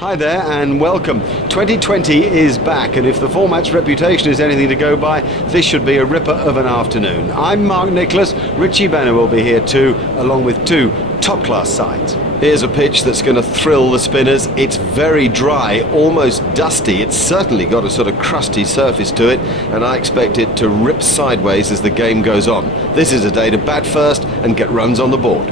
Hi there and welcome. 2020 is back, and if the format's reputation is anything to go by, this should be a ripper of an afternoon. I'm Mark Nicholas. Richie Benner will be here too, along with two top-class sides. Here's a pitch that's going to thrill the spinners. It's very dry, almost dusty. It's certainly got a sort of crusty surface to it, and I expect it to rip sideways as the game goes on. This is a day to bat first and get runs on the board.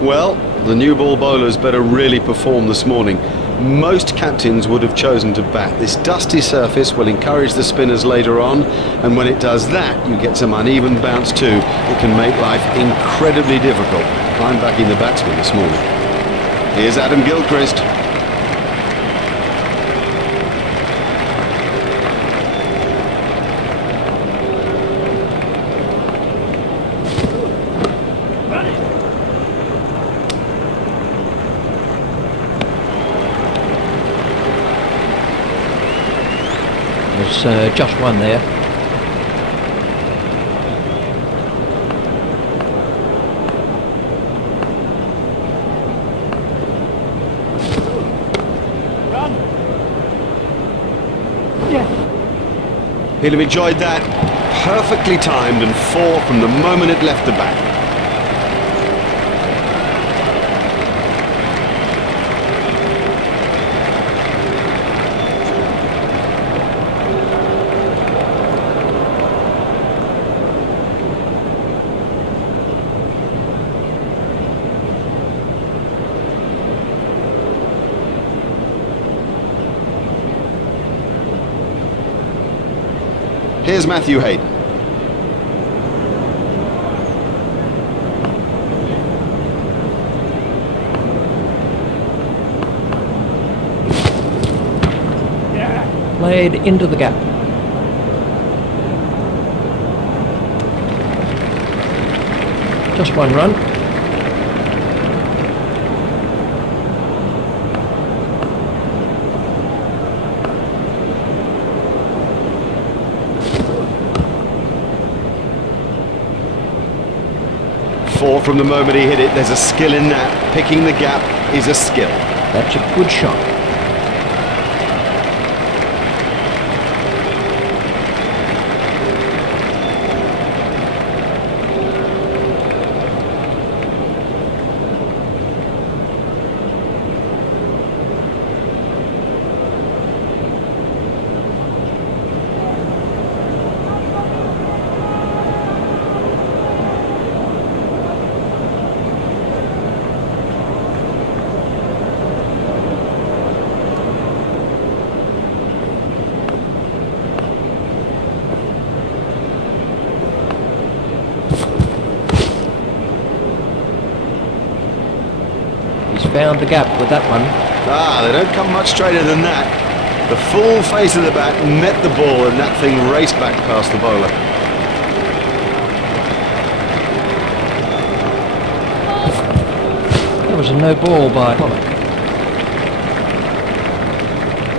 Well, the new ball bowlers better really perform this morning. Most captains would have chosen to bat. This dusty surface will encourage the spinners later on, and when it does that, you get some uneven bounce too. It can make life incredibly difficult. I'm backing the batsman this morning. Here's Adam Gilchrist. There's just one there. Run. Yeah. He'll have enjoyed that. Perfectly timed and 4 from the moment it left the bat. Here's Matthew Hayden. Played into the gap. Just one run. Four from the moment he hit it. There's a skill in that. Picking the gap is a skill. That's a good shot. Found the gap with that one. They don't come much straighter than that. The full face of the bat met the ball and that thing raced back past the bowler. That was a no ball by Pollock.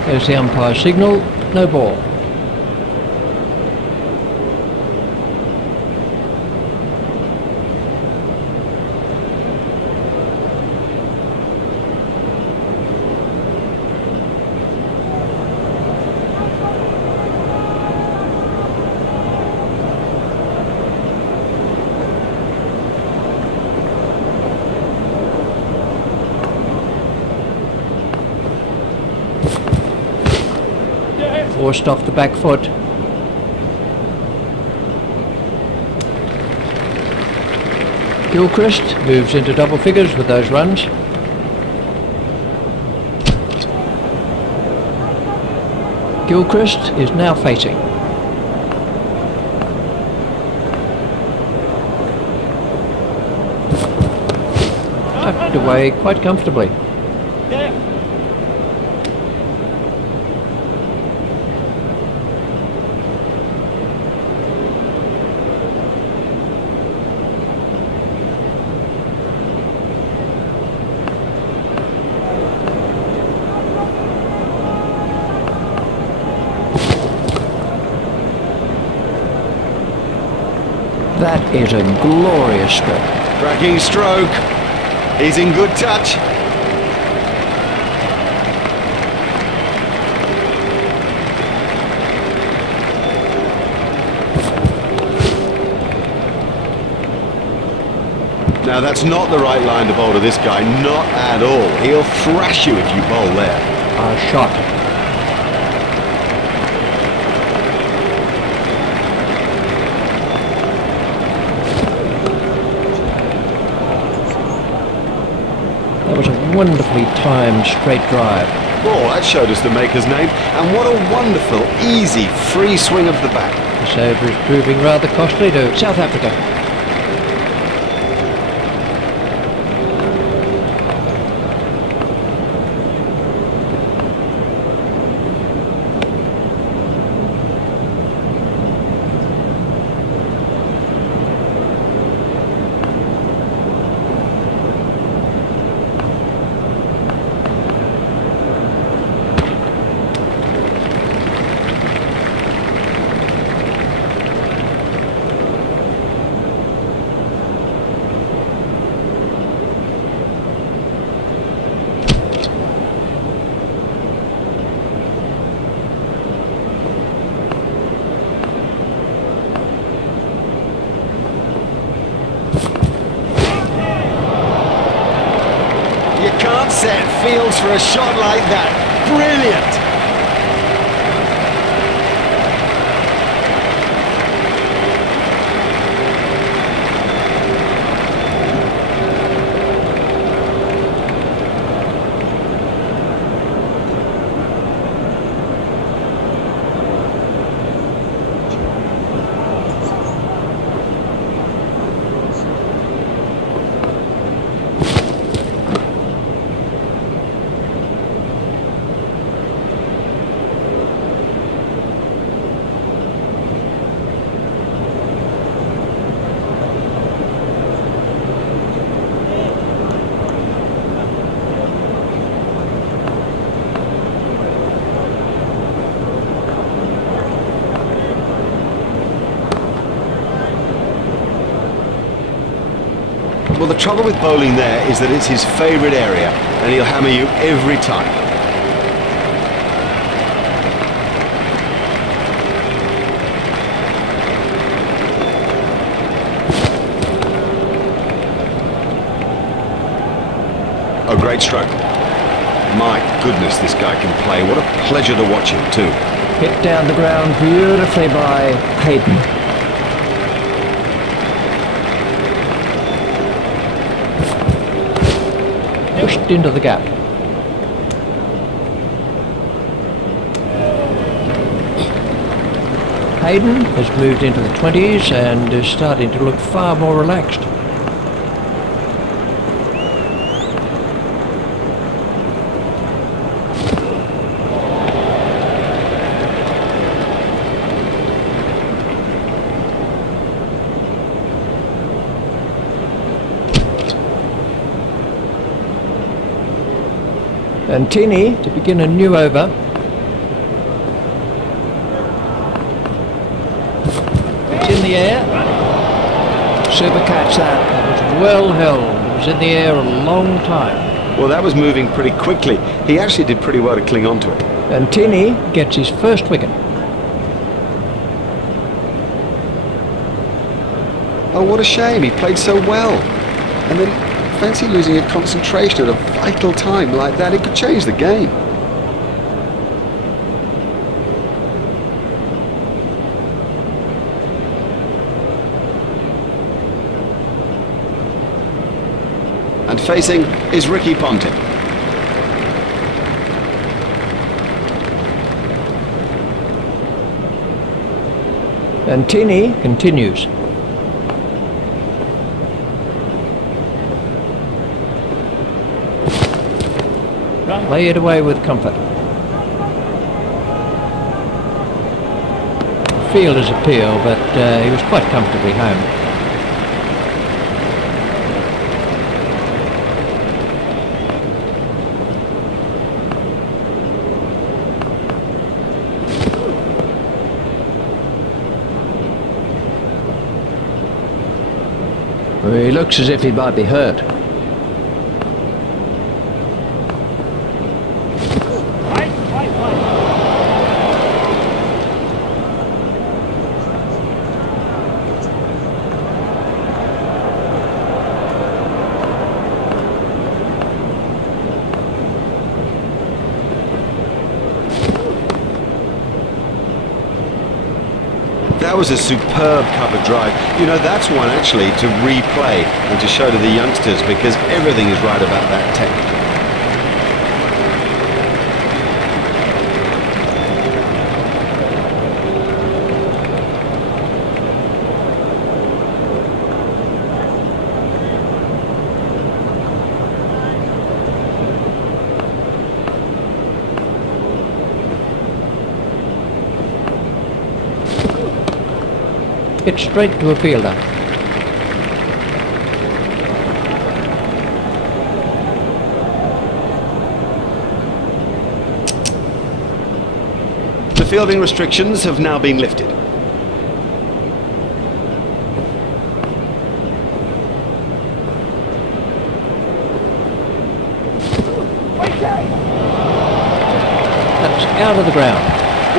There's the umpire signal, no ball. Forced off the back foot. Gilchrist moves into double figures with those runs. Gilchrist is now facing. Tucked away quite comfortably. That is a glorious stroke. Cracking stroke. He's in good touch. Now that's not the right line to bowl to this guy, not at all. He'll thrash you if you bowl there. Shot. That was a wonderfully timed straight drive. Oh, that showed us the maker's name, and what a wonderful, easy, free swing of the bat. This over is proving rather costly to South Africa. You can't set fields for a shot like that. Brilliant! Well, the trouble with bowling there is that it's his favourite area, and he'll hammer you every time. Oh, great stroke. My goodness, this guy can play. What a pleasure to watch him, too. Hit down the ground beautifully by Hayden. Pushed into the gap. Hayden has moved into the 20s and is starting to look far more relaxed. And Tini to begin a new over. It's in the air. Super catch that. That was well held. It was in the air a long time. Well, that was moving pretty quickly. He actually did pretty well to cling on to it. And Tini gets his first wicket. Oh, what a shame. He played so well. And then fancy losing your concentration at a vital time like that. It could change the game. And facing is Ricky Ponting. And Tini continues. Lay it away with comfort. Fielder's appeal, but he was quite comfortably home. He looks as if he might be hurt. That was a superb cover drive. You know, that's one actually to replay and to show to the youngsters, because everything is right about that technically. Hit straight to a fielder. The fielding restrictions have now been lifted. That's out of the ground.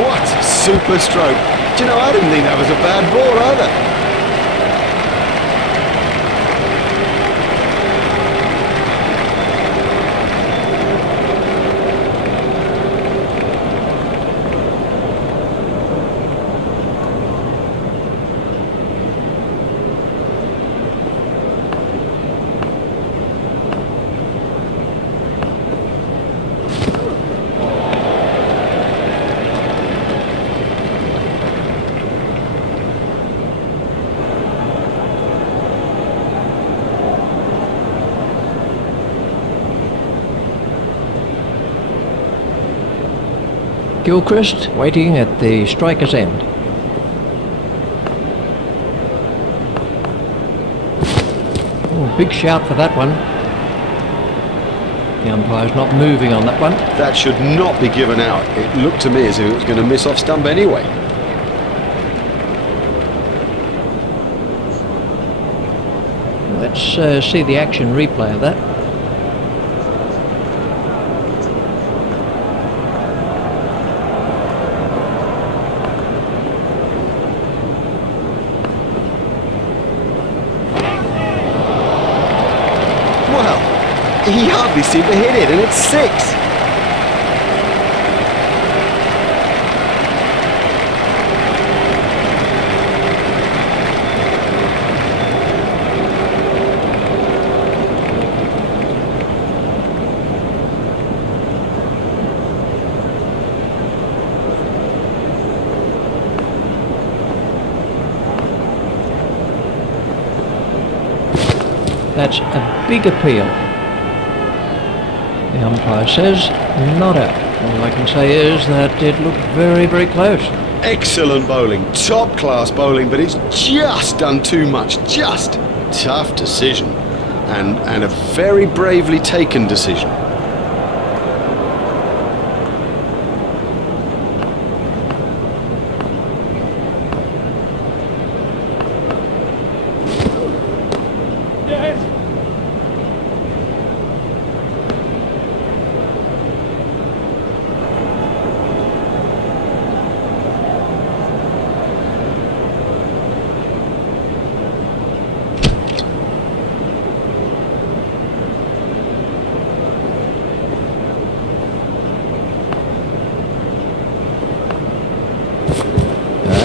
What super stroke. Do you know, I didn't think that was a bad ball either. Gilchrist waiting at the striker's end. Oh, big shout for that one. The umpire's not moving on that one. That should not be given out. It looked to me as if it was going to miss off stump anyway. Let's see the action replay of that. He hardly seemed to hit it, and it's 6. That's a big appeal. The umpire says not out. All I can say is that it looked very, very close. Excellent bowling, top class bowling, but it's just done too much. Just tough decision, and a very bravely taken decision.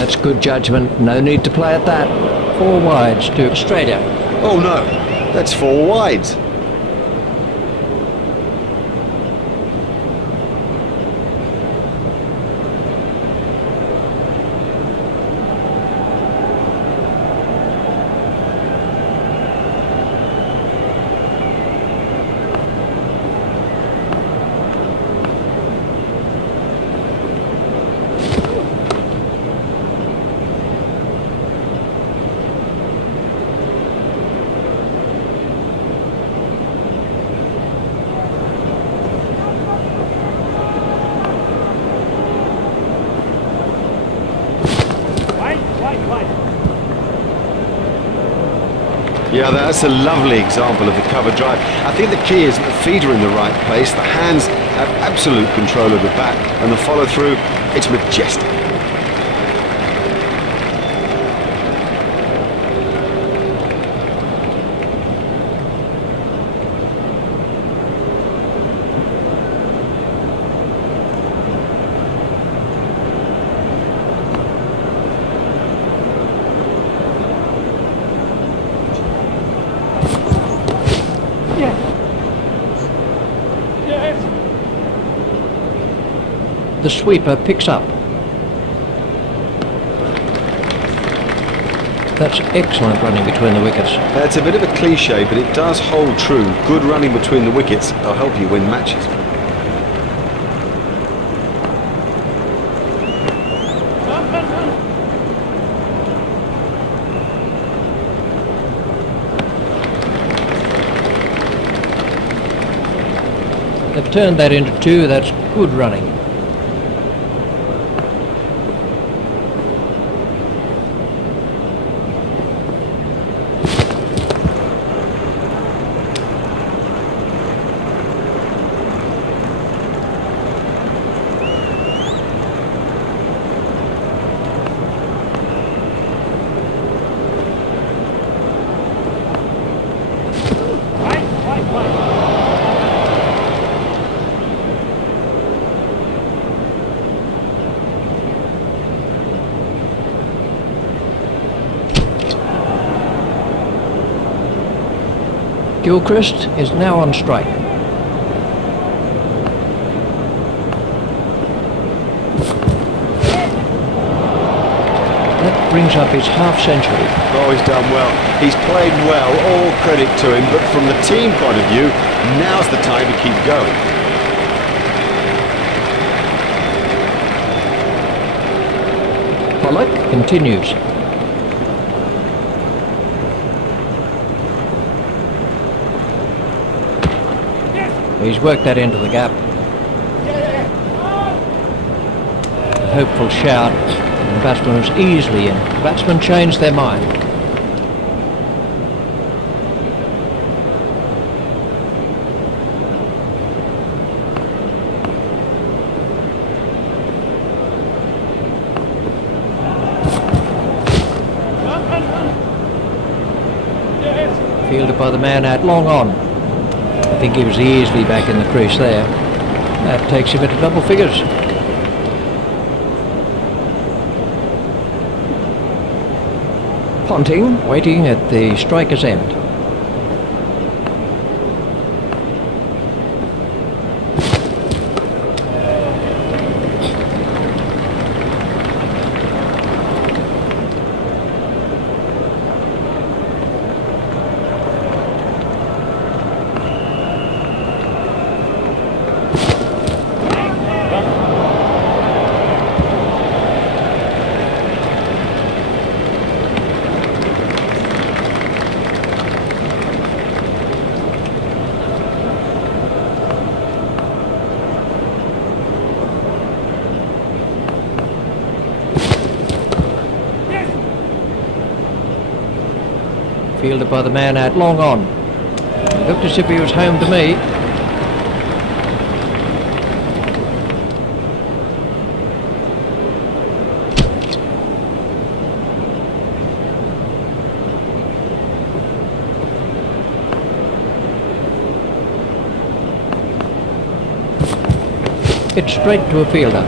That's good judgment. No need to play at that. 4 wides to Australia. Oh no, that's 4 wides. Yeah, that's a lovely example of the cover drive. I think the key is that the feet are in the right place, the hands have absolute control of the bat, and the follow-through, it's majestic. the sweeper picks up. That's excellent running between the wickets. That's a bit of a cliche, but it does hold true. Good running between the wickets will help you win matches. They've turned that into 2. That's good running. Gilchrist is now on strike. That brings up his half-century. Oh, he's done well. He's played well, all credit to him, but from the team point of view, now's the time to keep going. Pollock continues. He's worked that into the gap. A hopeful shout, and the batsman was easily in. The batsman changed their mind. Fielded by the man out, long on. I think he was easily back in the crease there. That takes him into double figures. Ponting waiting at the striker's end. Fielded by the man out, long on. It looked as if he was home to me. It's straight to a fielder.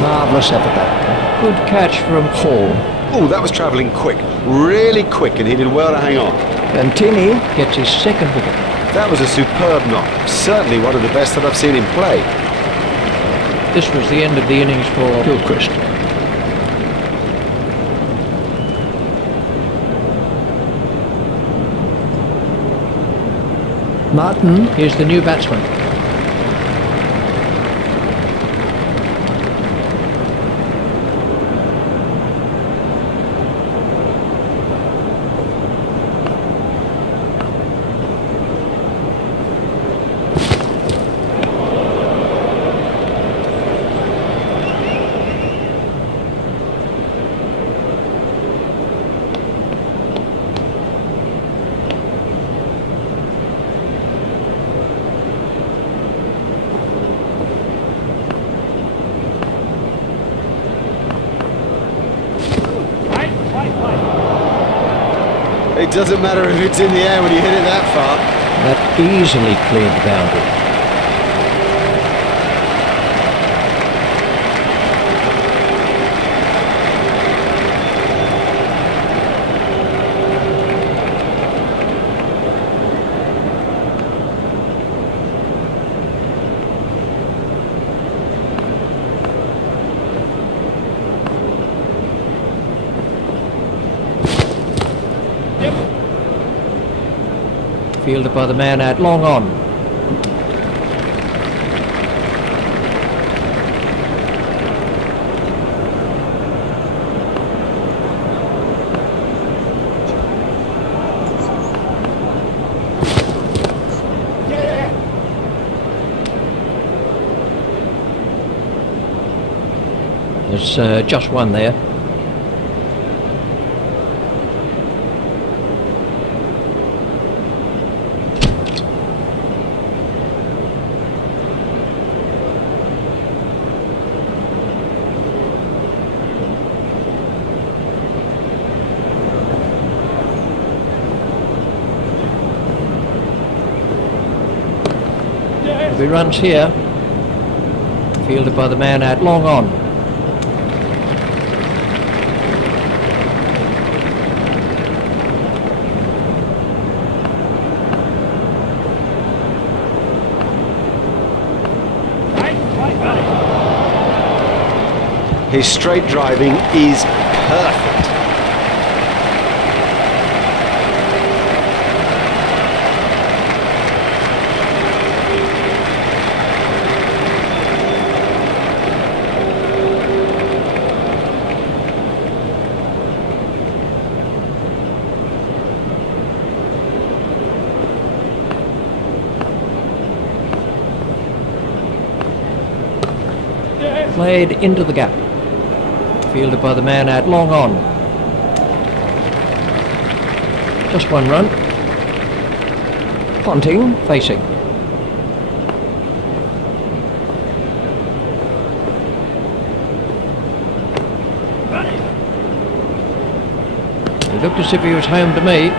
Marvellous effort that. Good catch from Hall. Oh, that was travelling quick, really quick, and he did well to hang on. And Tinney gets his second wicket. That was a superb knock, certainly one of the best that I've seen him play. This was the end of the innings for Gilchrist. Martin is the new batsman. It doesn't matter if it's in the air when you hit it that far. That easily cleared the boundary. Fielded by the man out long on. There's just one there. There'll be runs here. Fielded by the man out long on. His straight driving is perfect. Played into the gap. Fielded by the man out long on. Just one run. Ponting facing. He looked as if he was home to me.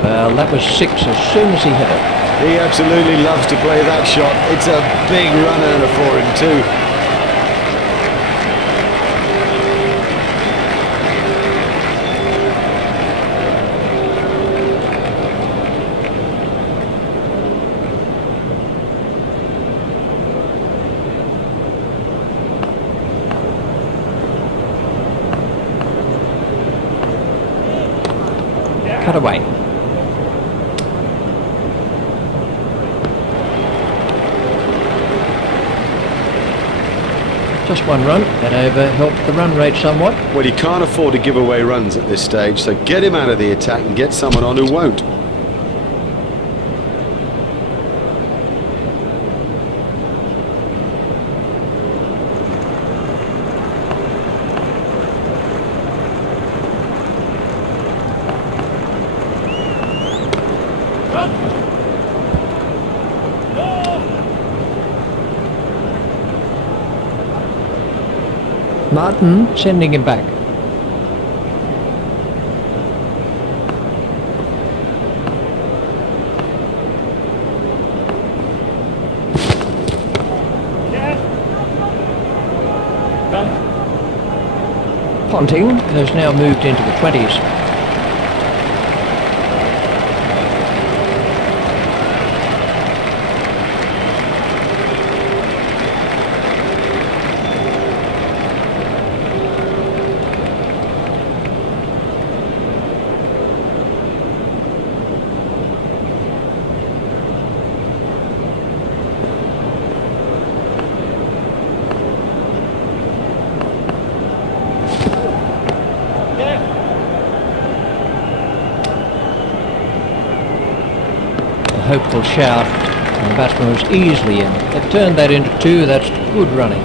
Well, that was 6 as soon as he hit it. He absolutely loves to play that shot. It's a big run earner for him too. Cut away. Just one run. That over helped the run rate somewhat. Well, you can't afford to give away runs at this stage, so get him out of the attack and get someone on who won't. Martin sending him back. Ponting has now moved into the 20s. Hopeful shout, and the batsman was easily in. They've turned that into 2. That's good running.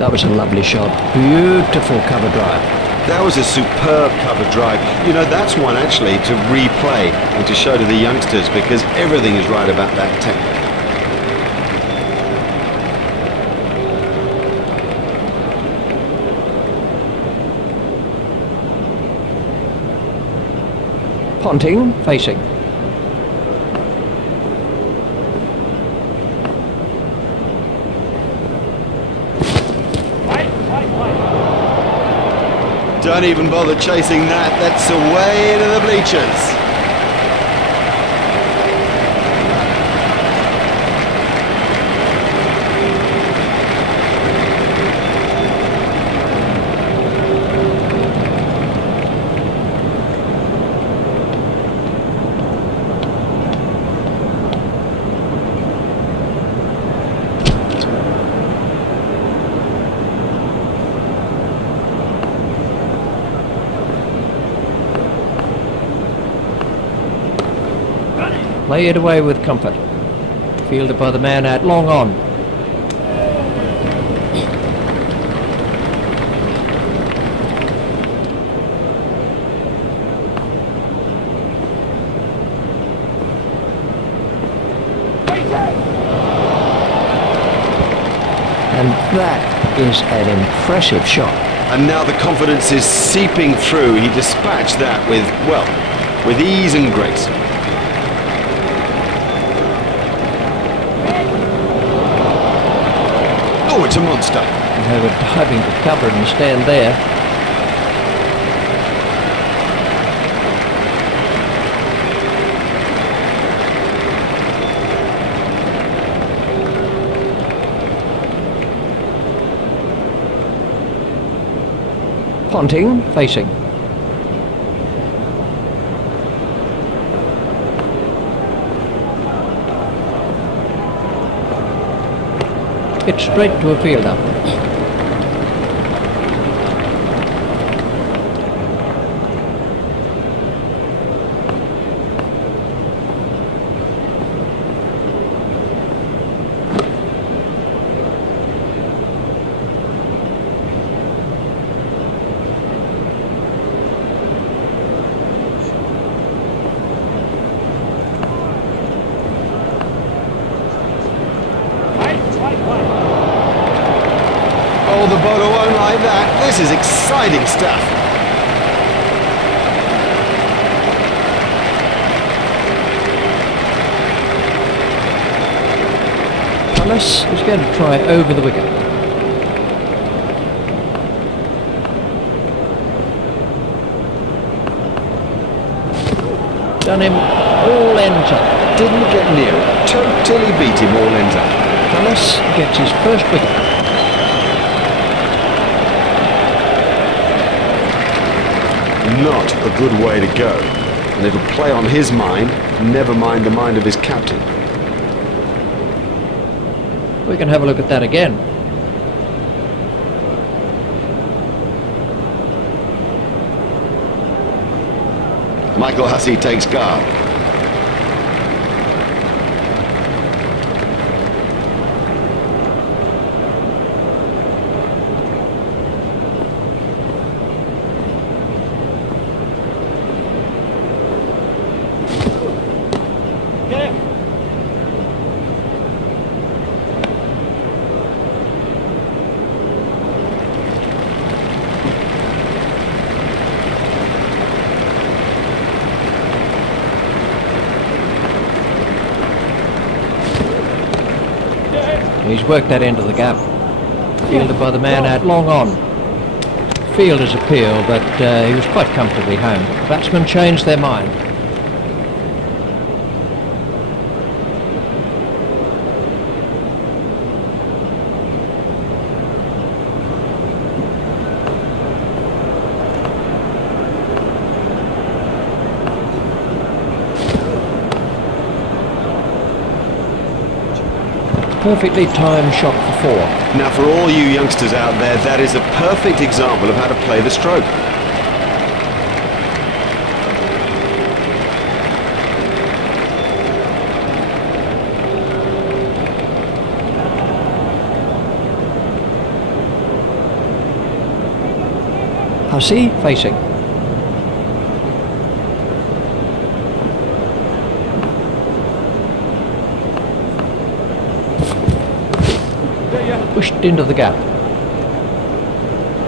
That was a lovely shot. Beautiful cover drive. That was a superb cover drive. You know, that's one actually to replay and to show to the youngsters, because everything is right about that technique. Ponting facing. Don't even bother chasing that. That's away into the bleachers. Play it away with comfort. Fielded by the man out long on. And that is an impressive shot. And now the confidence is seeping through. He dispatched that with, well, with ease and grace. Oh, it's a monster. And they were diving to cover it and stand there. Ponting facing. It's straight to a fielder. Oh, the bowler won't like that. This is exciting stuff. Thomas is going to try over the wicket. Done him all ends up. Didn't get near it. Totally beat him all ends up. Thomas gets his first wicket. Not a good way to go. And it'll play on his mind, never mind the mind of his captain. We can have a look at that again. Michael Hussey takes guard. He's worked that into the gap. Fielded by the man out long on. Fielder's appeal, but he was quite comfortably home. Batsmen changed their mind. Perfectly timed shot for four. Now for all you youngsters out there, that is a perfect example of how to play the stroke. Hussey facing. Pushed into the gap.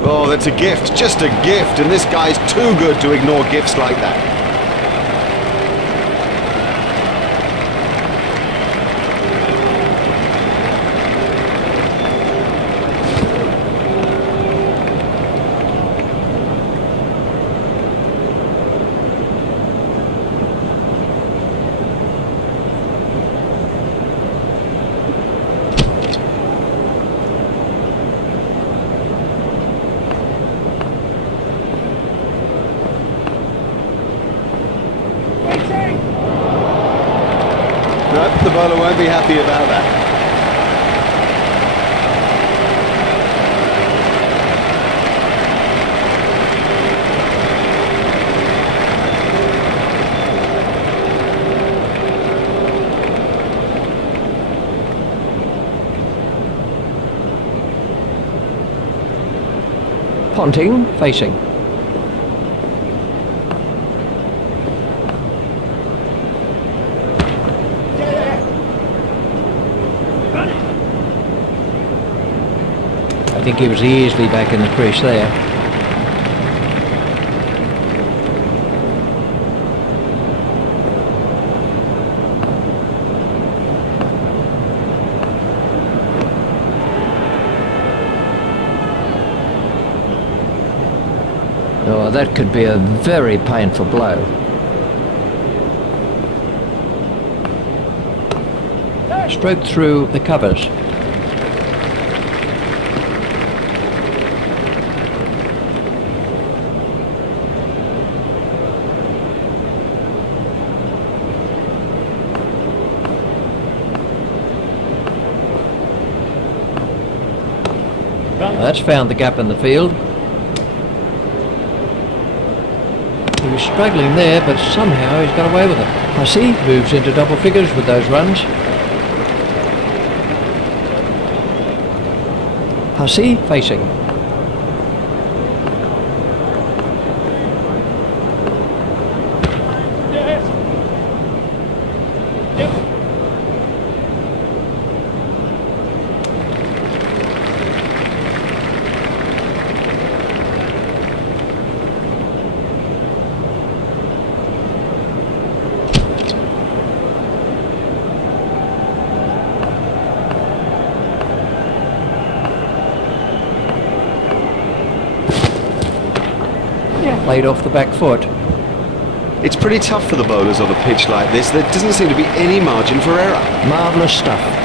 Oh, that's a gift, just a gift, and this guy's too good to ignore gifts like that. be happy about that. Ponting facing. I think he was easily back in the crease there. Oh, that could be a very painful blow. Stroke through the covers. That's found the gap in the field. He was struggling there, but somehow he's got away with it. Aussies moves into double figures with those runs. Aussies facing. Played off the back foot. It's pretty tough for the bowlers on a pitch like this. There doesn't seem to be any margin for error. Marvellous stuff.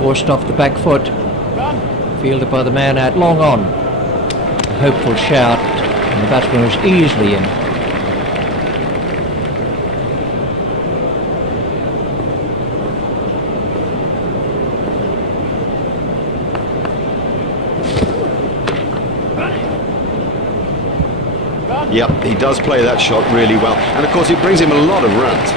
Forced off the back foot. Fielded by the man out long on. A hopeful shout, and the batsman was easily in. Yep, he does play that shot really well, and of course it brings him a lot of runs.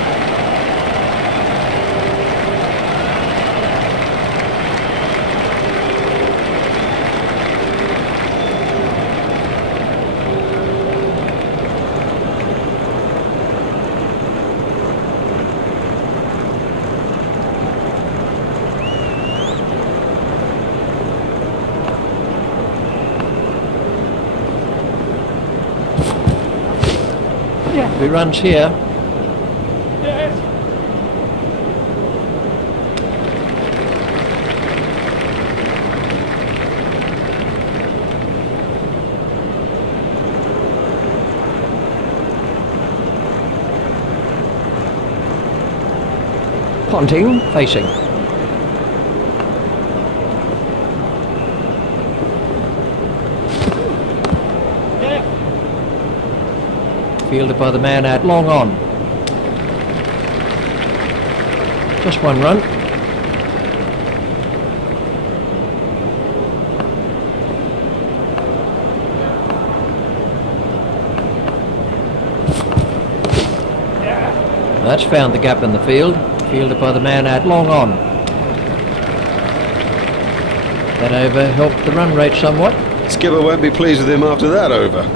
He runs here. Ponting facing. Fielded by the man out long on. Just one run. That's found the gap in the field. Fielded by the man out long on. That over helped the run rate somewhat. Skipper won't be pleased with him after that over.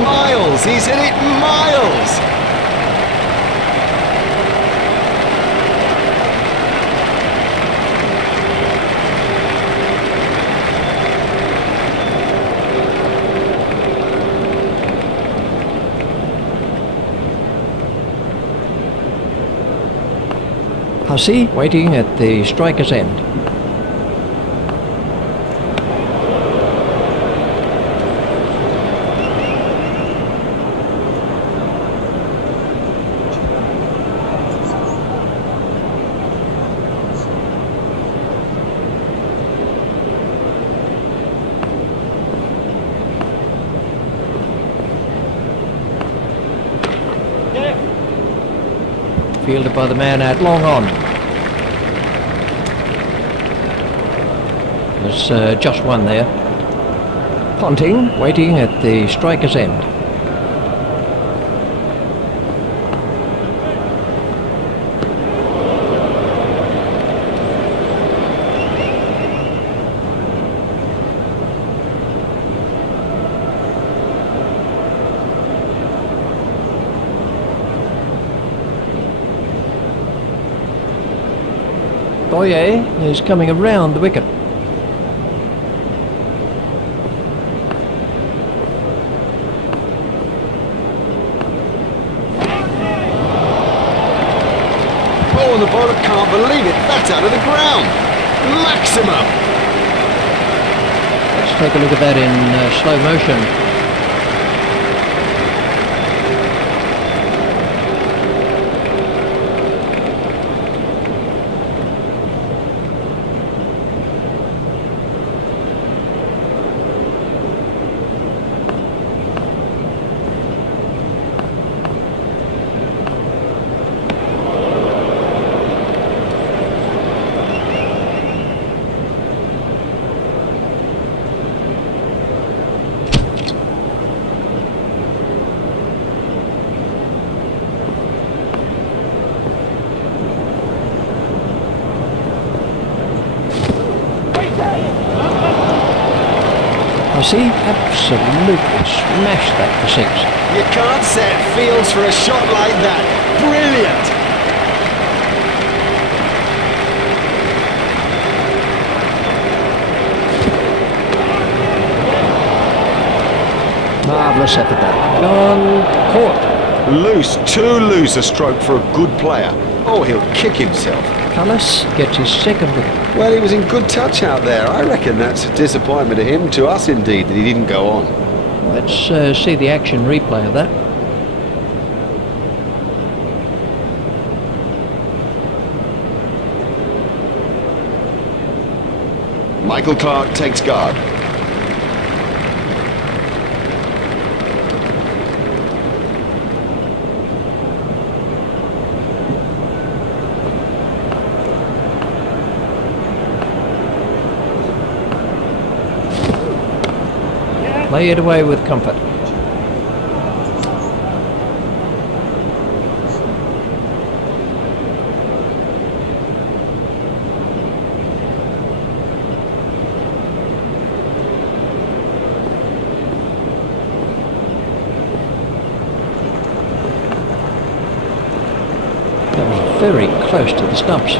Miles, he's hit it miles! Aussies waiting at the striker's end. Fielded by the man out long on. There's just one there. Ponting waiting at the striker's end. Boyer is coming around the wicket. Oh, and the bowler can't believe it. That's out of the ground. Maximum. Let's take a look at that in slow motion. Aussies absolutely smashed that for six. You can't set fields for a shot like that. Brilliant. Marvellous effort that. Gone, caught. Loose, too loose a stroke for a good player. Oh, he'll kick himself. Cullis gets his second wicket. Well, he was in good touch out there. I reckon that's a disappointment to him, to us indeed, that he didn't go on. Let's see the action replay of that. Michael Clarke takes guard. Lay it away with comfort. That was very close to the stumps.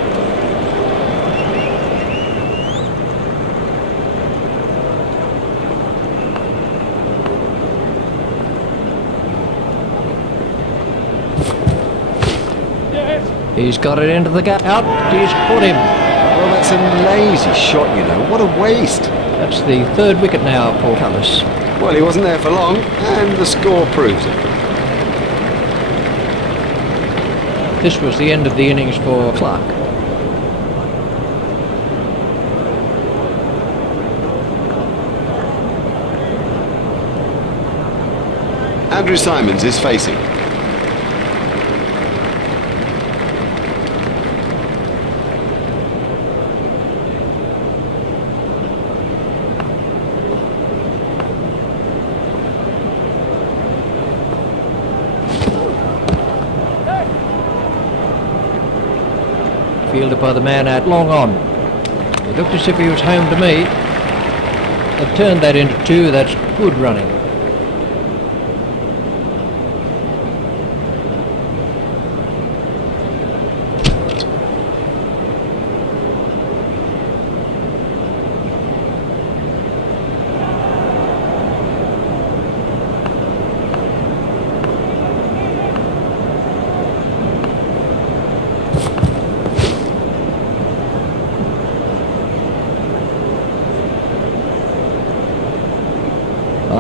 He's got it into the gap. Out. He's caught him. Well, that's a lazy shot, you know. What a waste. That's the third wicket now for Cullis. Well, he wasn't there for long, and the score proves it. This was the end of the innings for Clarke. Andrew Simons is facing. Fielded by the man out long on. It looked as if he was home to me. They've turned that into two. That's good running.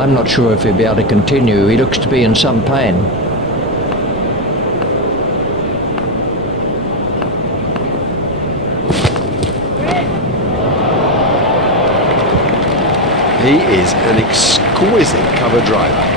I'm not sure if he'll be able to continue. He looks to be in some pain. He is an exquisite cover driver.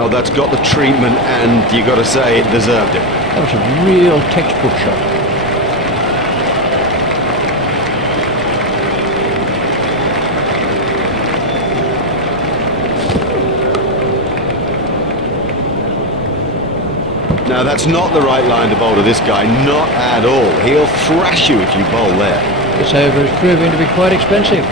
Oh, that's got the treatment, and you got to say it deserved it. That was a real textbook shot. Now, that's not the right line to bowl to this guy, not at all. He'll thrash you if you bowl there. This over is proving to be quite expensive.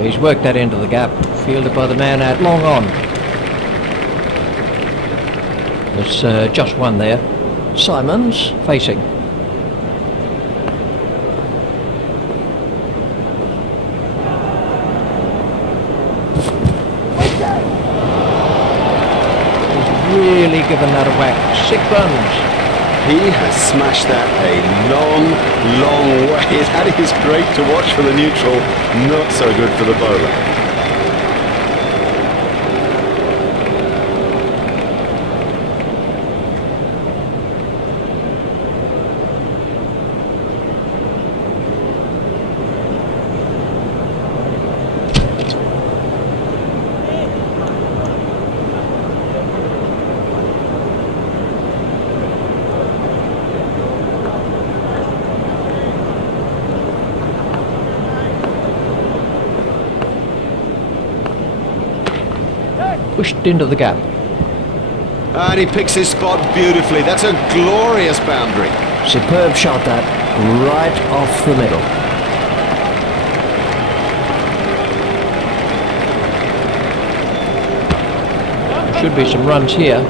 He's worked that into the gap, fielded by the man out long on. There's just one there. Simons facing. He's really given that a whack. 6 runs. He has smashed that a long, long way. That is great to watch for the neutral, not so good for the bowler. Pushed into the gap. And he picks his spot beautifully. That's a glorious boundary. Superb shot that, right off the middle. Should be some runs here.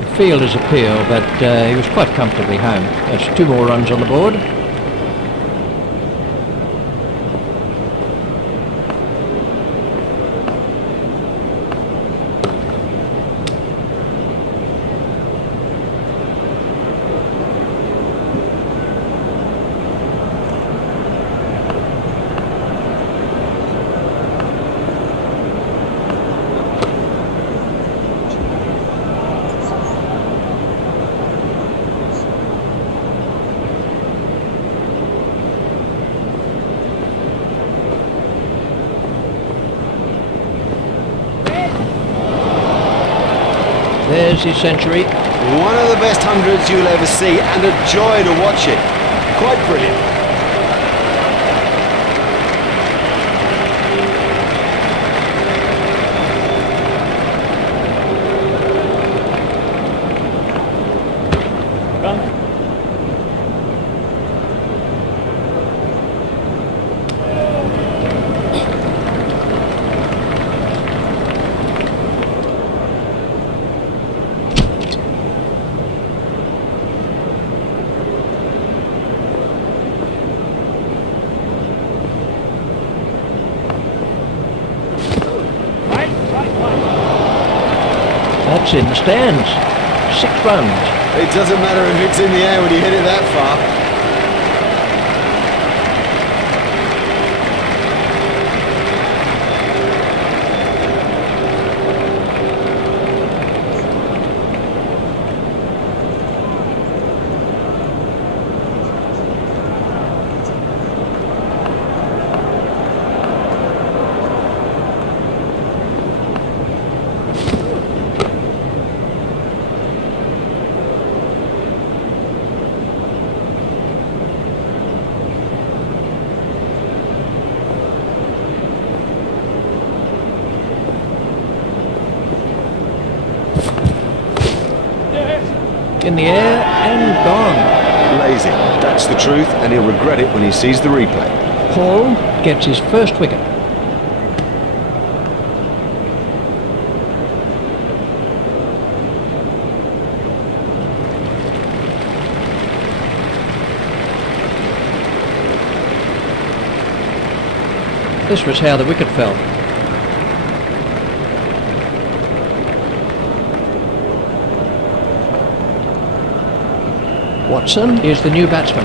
The field has appealed, but he was quite comfortably home. There's 2 more runs on the board. There's his century. One of the best hundreds you'll ever see, and a joy to watch it. Quite brilliant. That's in the stands. 6 runs. It doesn't matter if it's in the air when you hit it that far. In the air and gone. Lazy, that's the truth, and he'll regret it when he sees the replay. Hall gets his first wicket. This was how the wicket fell. Watson is the new batsman.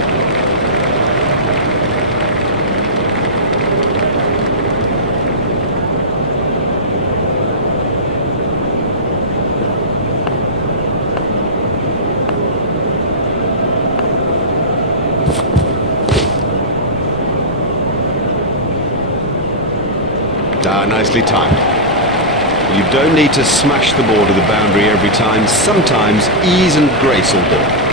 Nicely timed. You don't need to smash the ball to the boundary every time. Sometimes ease and grace will do.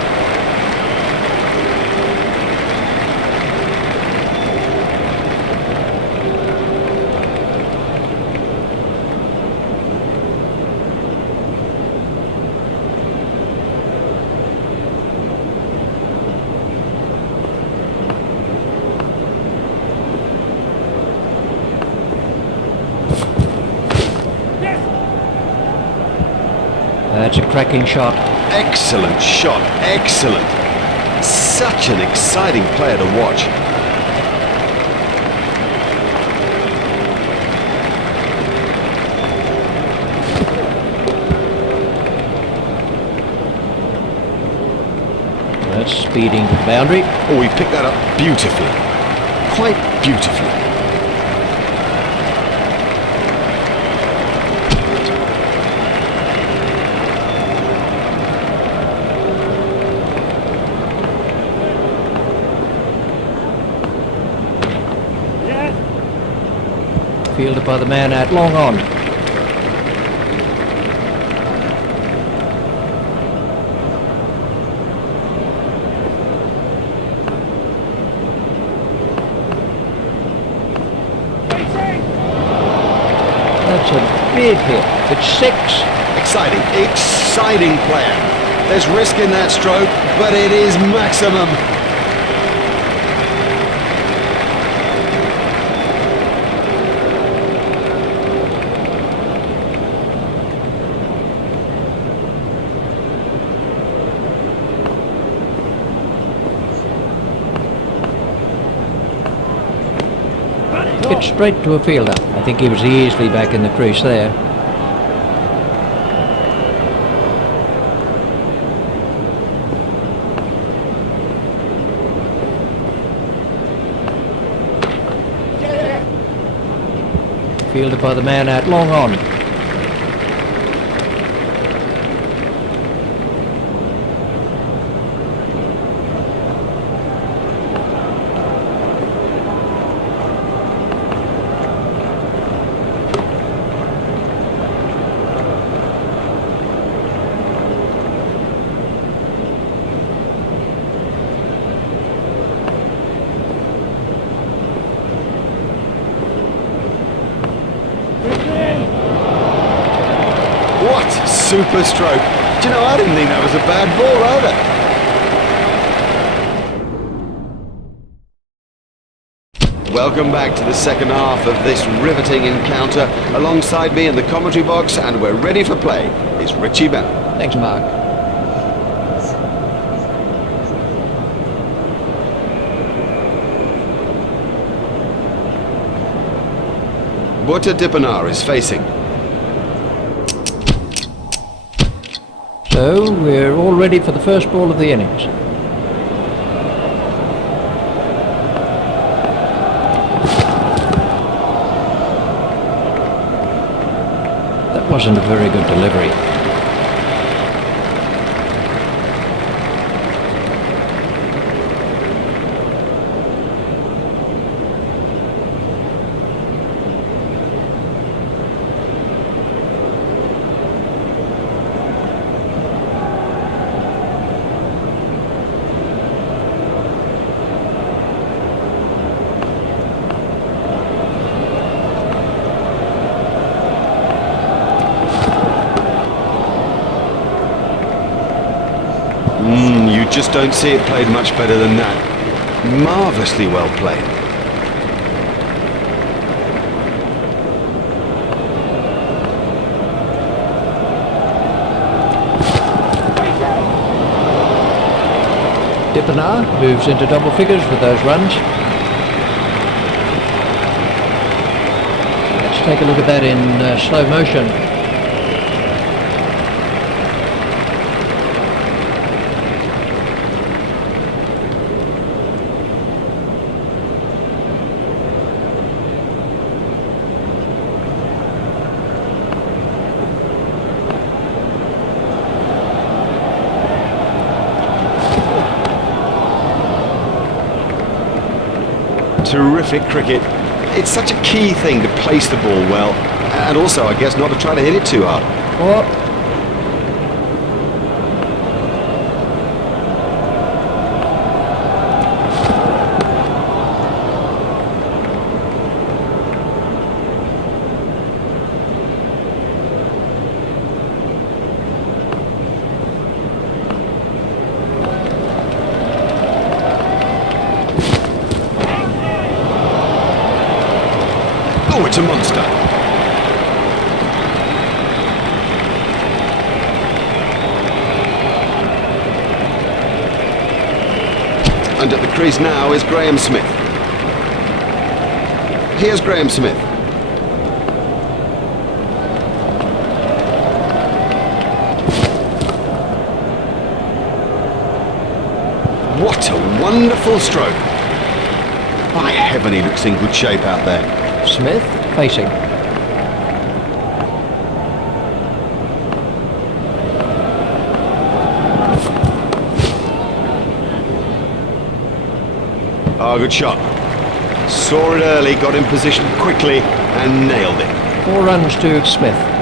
That's a cracking shot. Excellent shot, excellent. Such an exciting player to watch. That's speeding to the boundary. Oh, he picked that up beautifully. Quite beautifully. Fielded by the man out long on. That's a big hit. It's 6. Exciting, exciting player. There's risk in that stroke, but it is maximum. Hit straight to a fielder. I think he was easily back in the crease there. Fielded by the man out long on. What super stroke. Do you know, I didn't think that was a bad ball either. Welcome back to the second half of this riveting encounter. Alongside me in the commentary box, and we're ready for play, is Richie Bennett. Thanks, Mark. Butta Dipanar is facing. So we're all ready for the first ball of the innings. That wasn't a very good delivery. You just don't see it played much better than that. Marvellously well played. Dippenar moves into double figures with those runs. Let's take a look at that in slow motion. Terrific cricket. It's such a key thing to place the ball well, and also, I guess, not to try to hit it too hard. Oh, it's a monster. And at the crease now is Graham Smith. Here's Graham Smith. What a wonderful stroke. By heaven, he looks in good shape out there. Smith facing. Oh, good shot. Saw it early, got in position quickly and nailed it. 4 runs to Smith.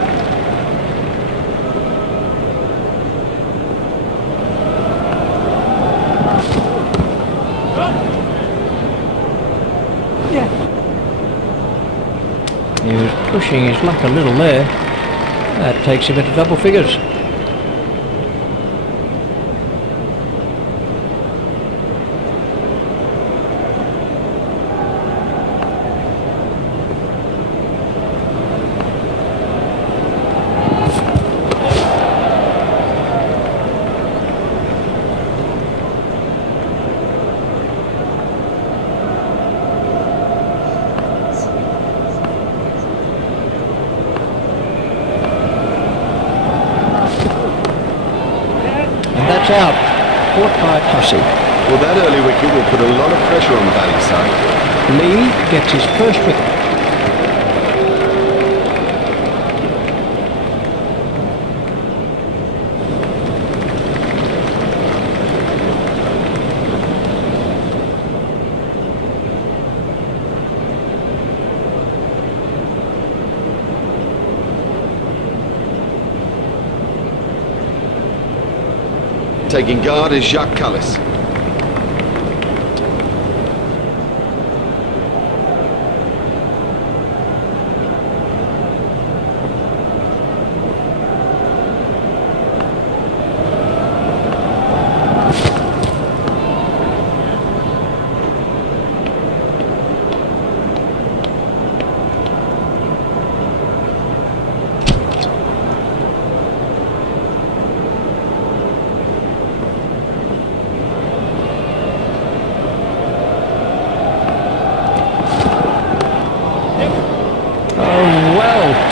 He was pushing his luck a little there. That takes him into double figures. That's out. Caught by Aussies. Well, that early wicket will put a lot of pressure on the batting side. Lee gets his first wicket. Taking guard is Jacques Cullis.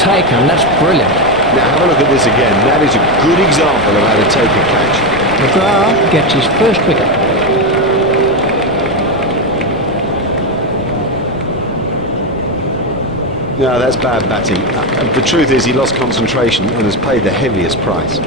Taken, that's brilliant. Now have a look at this again. That is a good example of how to take a catch. McGrath gets his first wicket. No, that's bad batting. The truth is he lost concentration and has paid the heaviest price.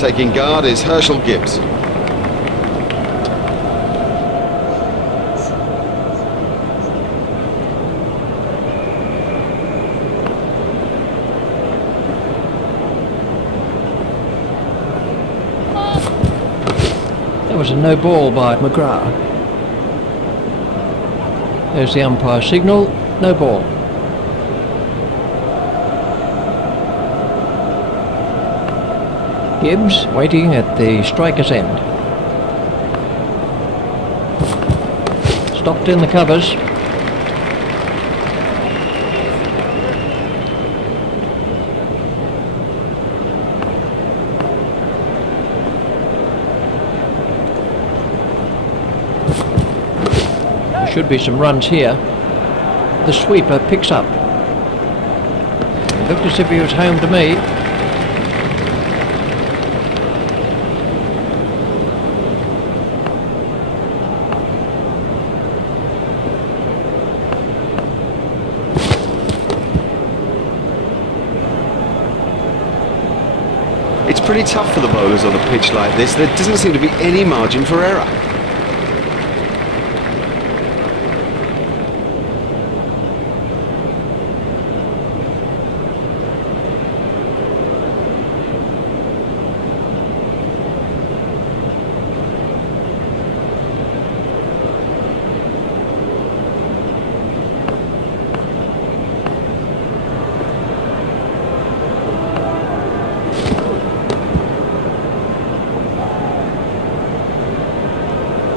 Taking guard is Herschel Gibbs. That was a no ball by McGrath. There's the umpire signal, no ball. Gibbs waiting at the striker's end. Stopped in the covers. There should be some runs here. The sweeper picks up. It looked as if he was home to me. It's pretty tough for the bowlers on a pitch like this. There doesn't seem to be any margin for error.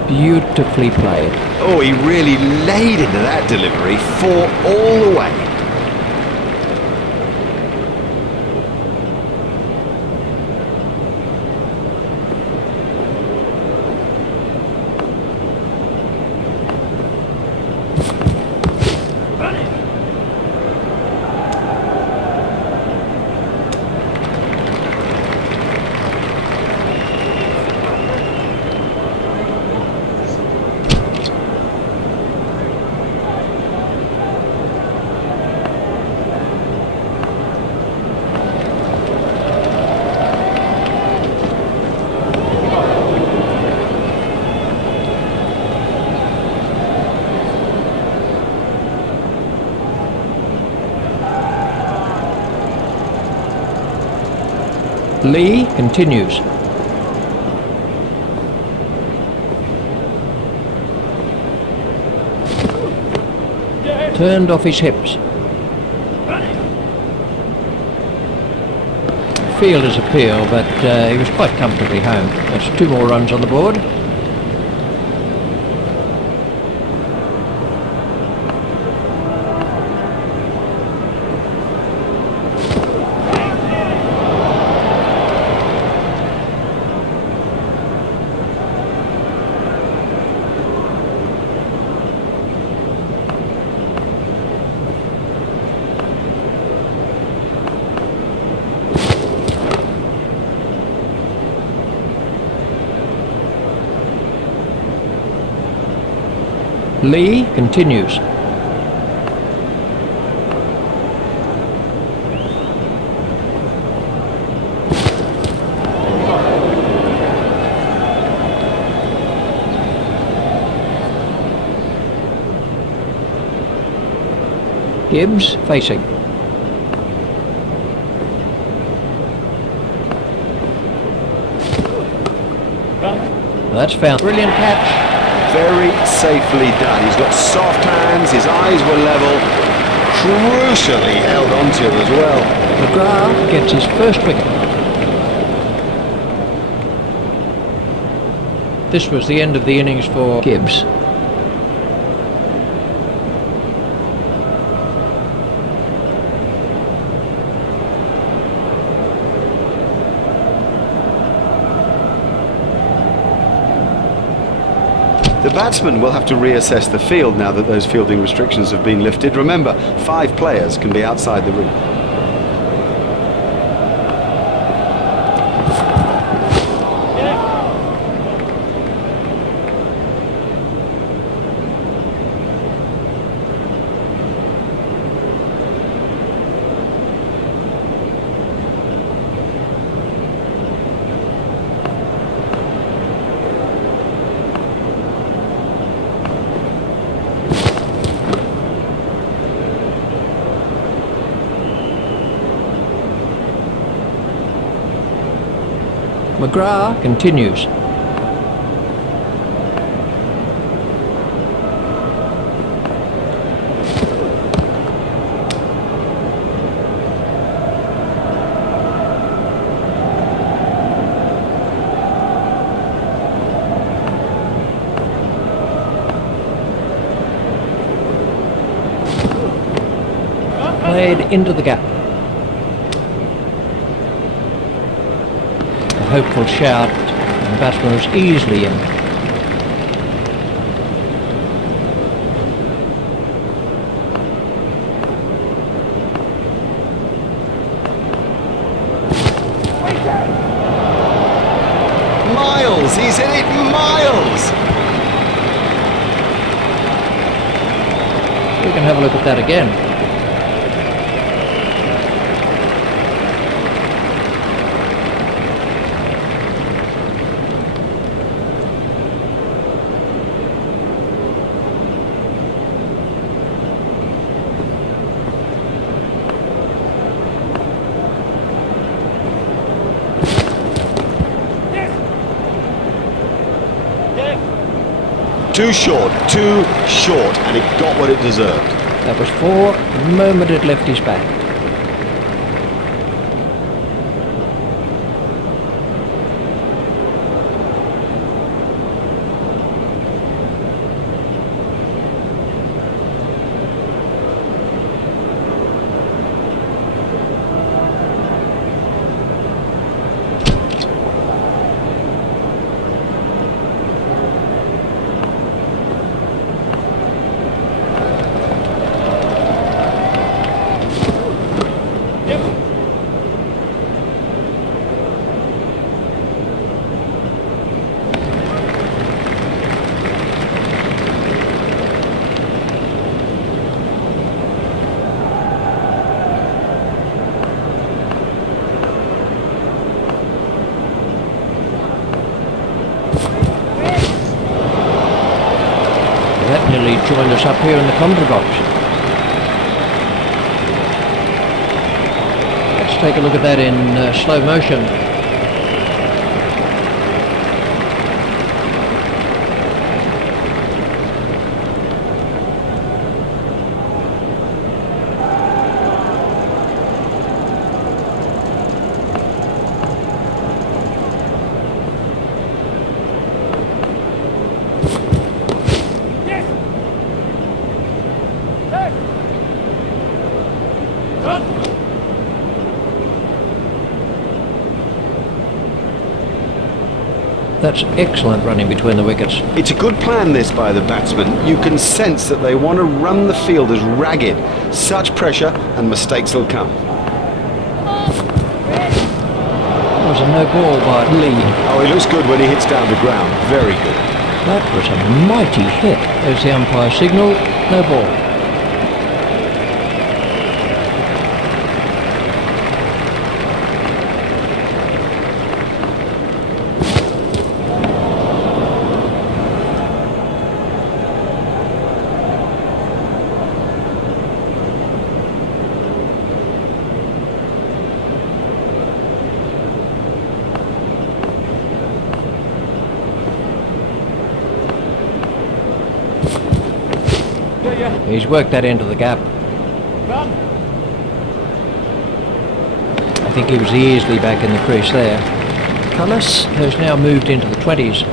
Beautifully played. Oh, he really laid into that delivery, 4 all the way. Lee continues. Turned off his hips. Fielder's appeal, but he was quite comfortably home. There's 2 more runs on the board. Lee continues. Gibbs facing. That's found. Brilliant catch. Very safely done. He's got soft hands, his eyes were level, crucially held onto as well. McGrath gets his first wicket. This was the end of the innings for Gibbs. The batsman will have to reassess the field now that those fielding restrictions have been lifted. Remember, 5 players can be outside the ring. McGrath continues. played into the gap. A hopeful shout, and the batsman was easily in. Miles, he's hit it miles! We can have a look at that again. Too short, and it got what it deserved. That was 4 the moment it left his back. That nearly joined us up here in the commentary box. Let's take a look at that in slow motion. That's excellent running between the wickets. It's a good plan, this, by the batsman. You can sense that they want to run the fielders ragged. Such pressure and mistakes will come. That was a no ball by Lee. Oh, he looks good when he hits down the ground. Very good. That was a mighty hit. There's the umpire signal. No ball. He's worked that into the gap. I think he was easily back in the crease there. Cullis has now moved into the 20s.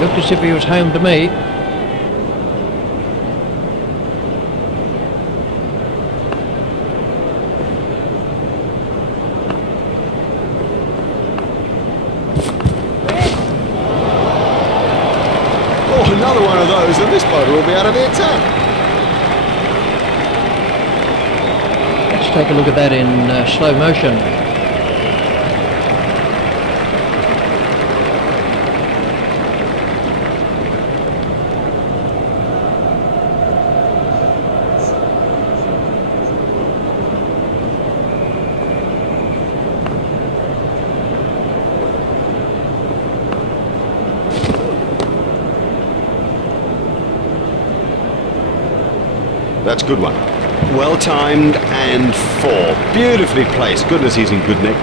Looked as if he was home to me. seems that this bowler will be out of the attack. Let's take a look at that in slow motion. That's a good one. Well timed and 4. Beautifully placed. Goodness, he's in good nick.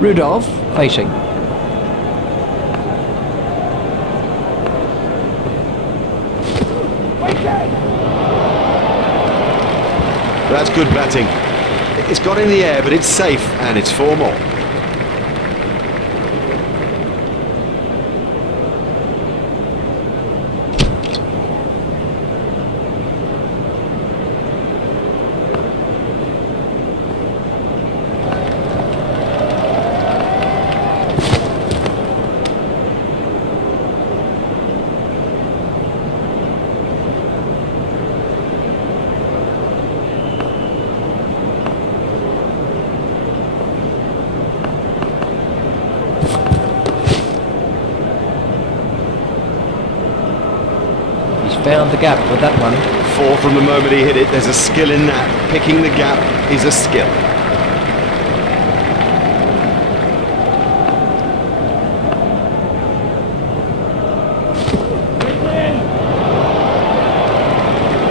Rudolph facing. That's good batting. It's got in the air, but it's safe, and it's 4 more. Found the gap with that one. 4 from the moment he hit it. There's a skill in that. Picking the gap is a skill.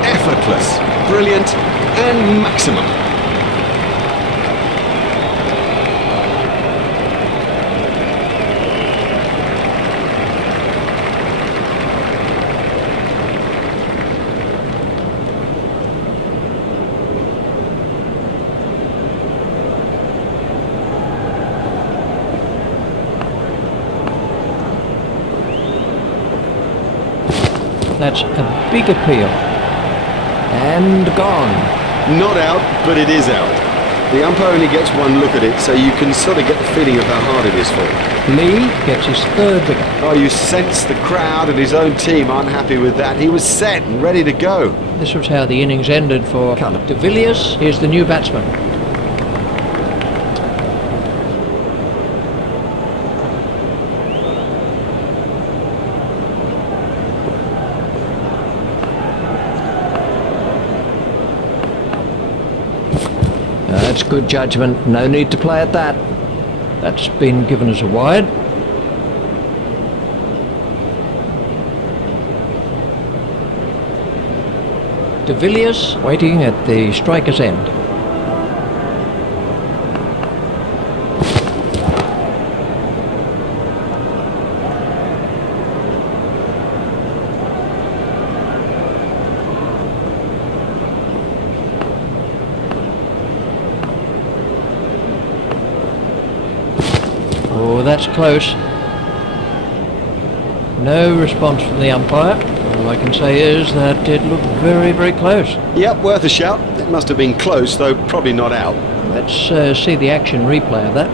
Effortless, brilliant, and maximum. That's a big appeal. And gone. Not out, but it is out. The umpire only gets one look at it, so you can sort of get the feeling of how hard it is for him. Lee gets his 3rd wicket. Oh, you sense the crowd and his own team aren't happy with that. He was set and ready to go. This was how the innings ended for De Villiers. Here's the new batsman. That's good judgment. No need to play at that. That's been given as a wide. De Villiers waiting at the striker's end. Oh, that's close. No response from the umpire. All I can say is that it looked very, very close. Yep, worth a shout. It must have been close, though probably not out. Let's see the action replay of that.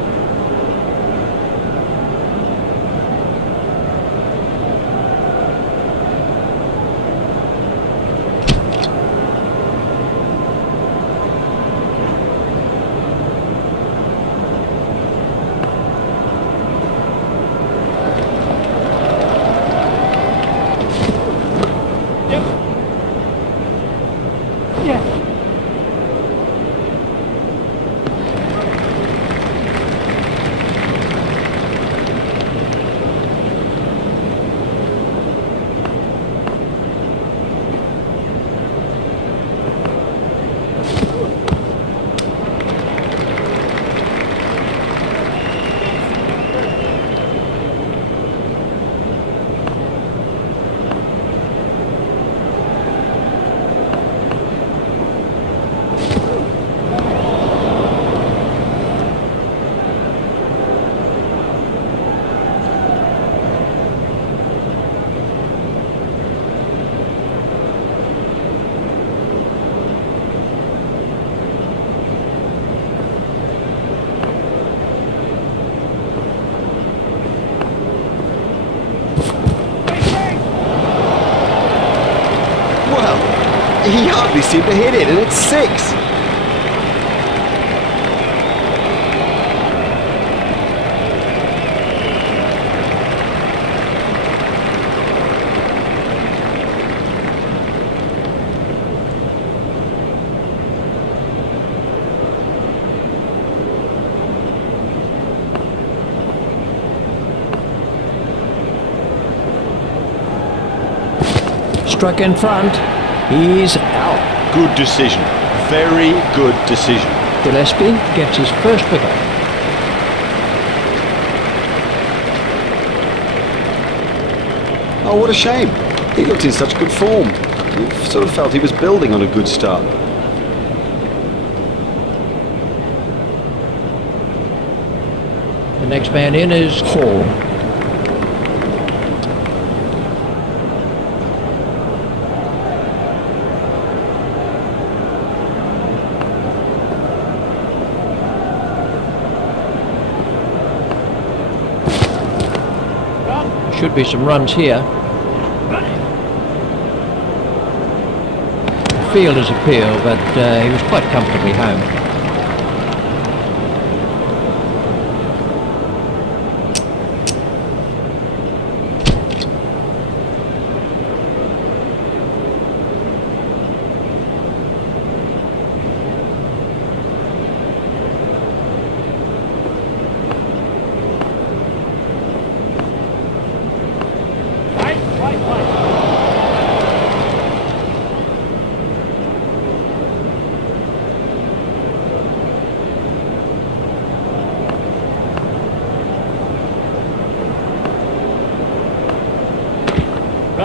He hardly seemed to hit it, and it's 6. Struck in front. He's out. Good decision. Very good decision. Gillespie gets his first wicket. Oh, what a shame. He looked in such good form. You sort of felt he was building on a good start. The next man in is Hall. Should be some runs here. Fielder's appeal, but he was quite comfortably home.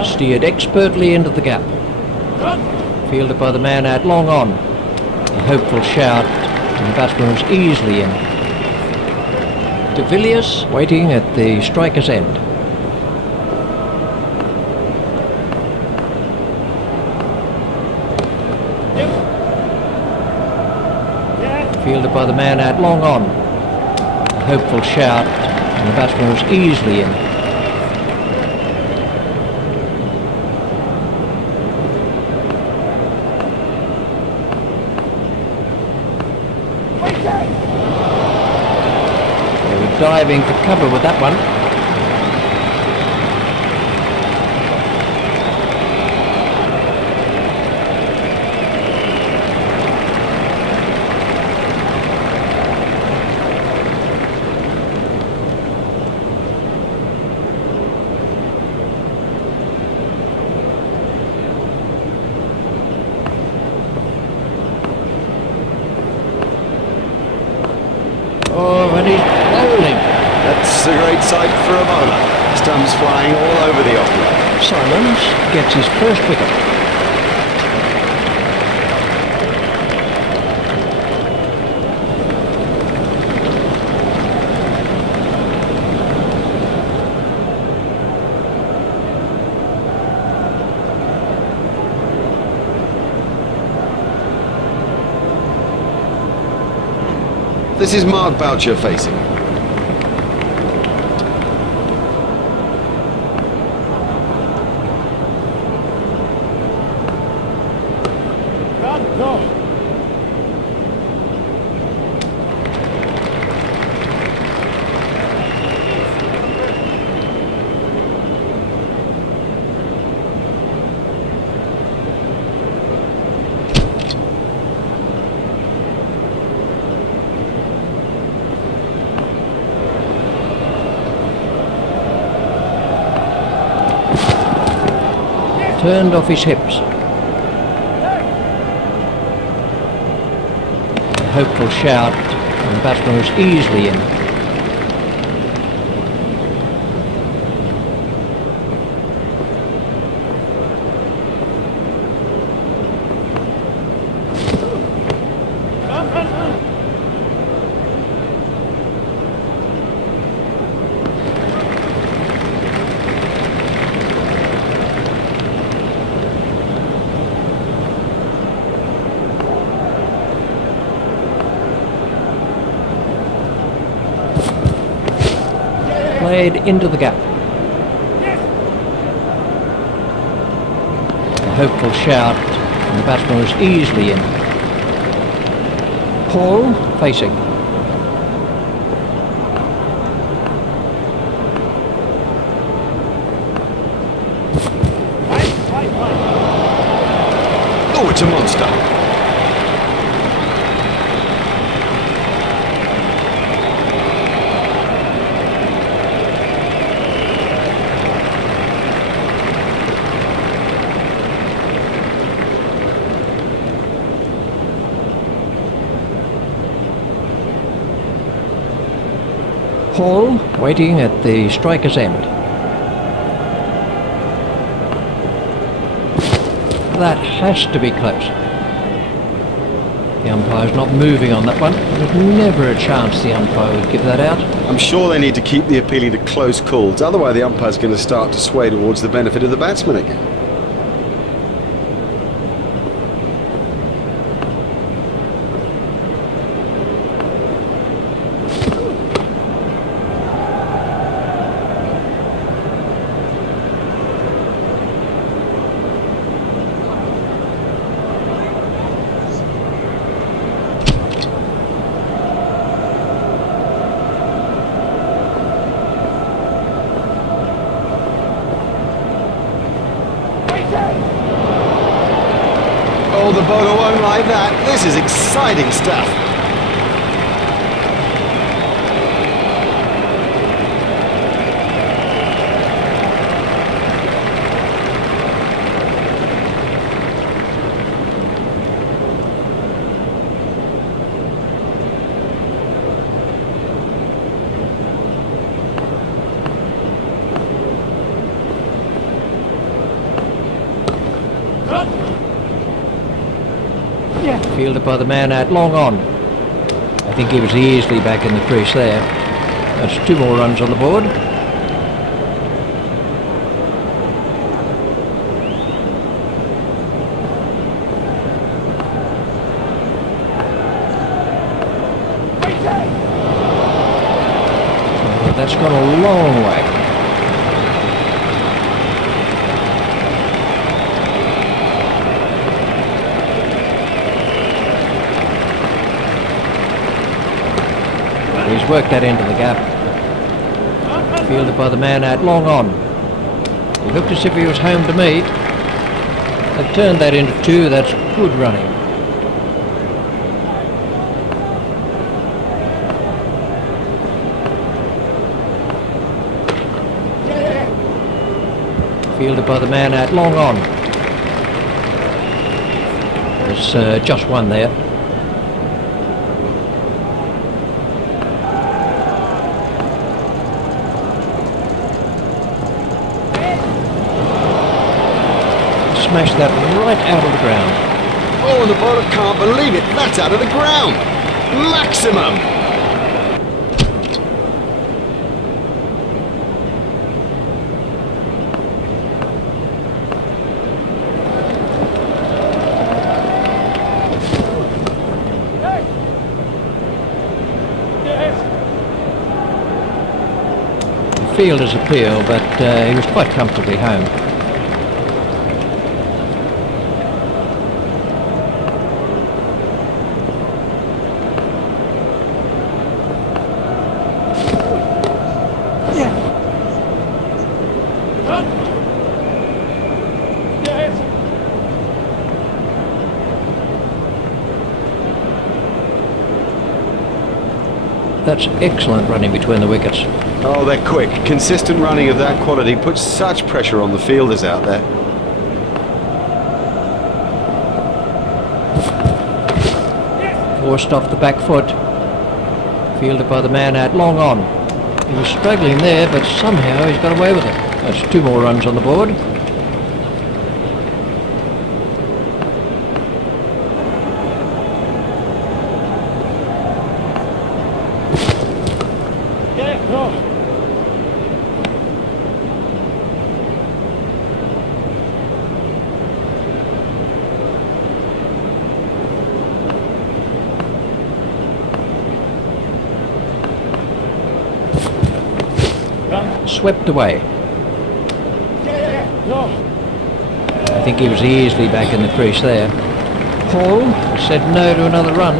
Steered expertly into the gap. Fielded by the man out long on. A hopeful shout, and the batsman was easily in. De Villiers waiting at the striker's end. Fielded by the man out long on. A hopeful shout, and the batsman was easily in. Diving for cover with that one. Oh, and he's bowling. That's a great sight for a bowler. Stumps flying all over the off-leg. Simons gets his first wicket. This is Mark Boucher facing. Turned off his hips. A hopeful shout, and the batsman was easily in. Played into the gap. A hopeful shout, And the batsman was easily in. Paul facing. Oh, it's a monster. Paul waiting at the striker's end. That has to be close. The umpire's not moving on that one. There's never a chance the umpire would give that out. I'm sure they need to keep the appealing to close calls, otherwise the umpire's going to start to sway towards the benefit of the batsman again. Oh, the bowler won't like that. This is exciting stuff. Fielded by the man out long on. I think he was easily back in the crease there. That's 2 more runs on the board. Oh, that's gone a long way. He's worked that into the gap. Fielded by the man out long on. He looked as if he was home to meet. They've turned that into 2. That's good running. Fielded by the man out long on. There's just 1 there. Smashed that right out of the ground. Oh, the bowler can't believe it. That's out of the ground. Maximum. The fielder's appeal, but he was quite comfortably home. That's excellent running between the wickets. Oh, they're quick. Consistent running of that quality puts such pressure on the fielders out there. Forced off the back foot. Fielded by the man out long on. He was struggling there, but somehow he's got away with it. That's 2 more runs on the board. Swept away. I think he was easily back in the crease there. Hall said no to another run.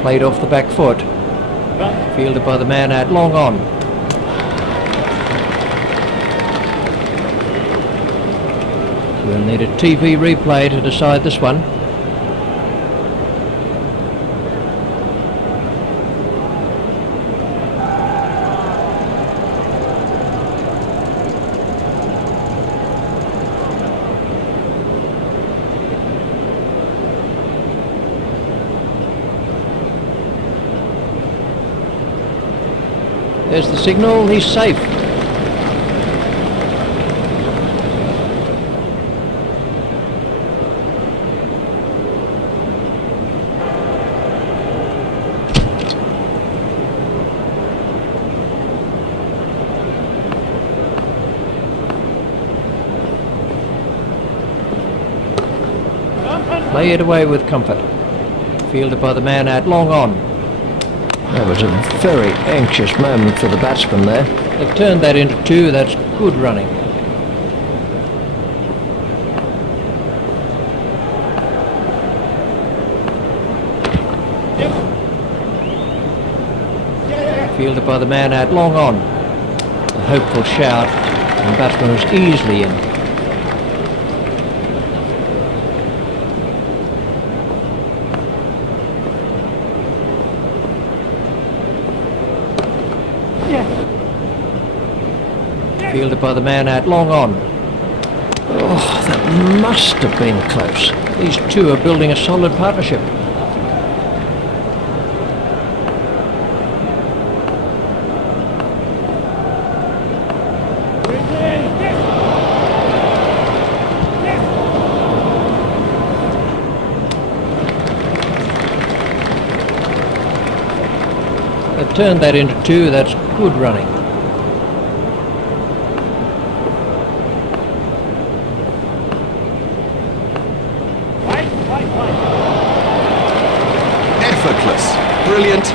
Played off the back foot. Fielded by the man out long on. We'll need a TV replay to decide this one. There's the signal, he's safe. Play it away with comfort. Fielded by the man out long on. That was a very anxious moment for the batsman there. They've turned that into 2, that's good running. Fielded by the man out long on. A hopeful shout, and the batsman was easily in. Fielded by the man out long on. Oh, that must have been close. These two are building a solid partnership. They've turned that into 2, that's good running. Effortless, brilliant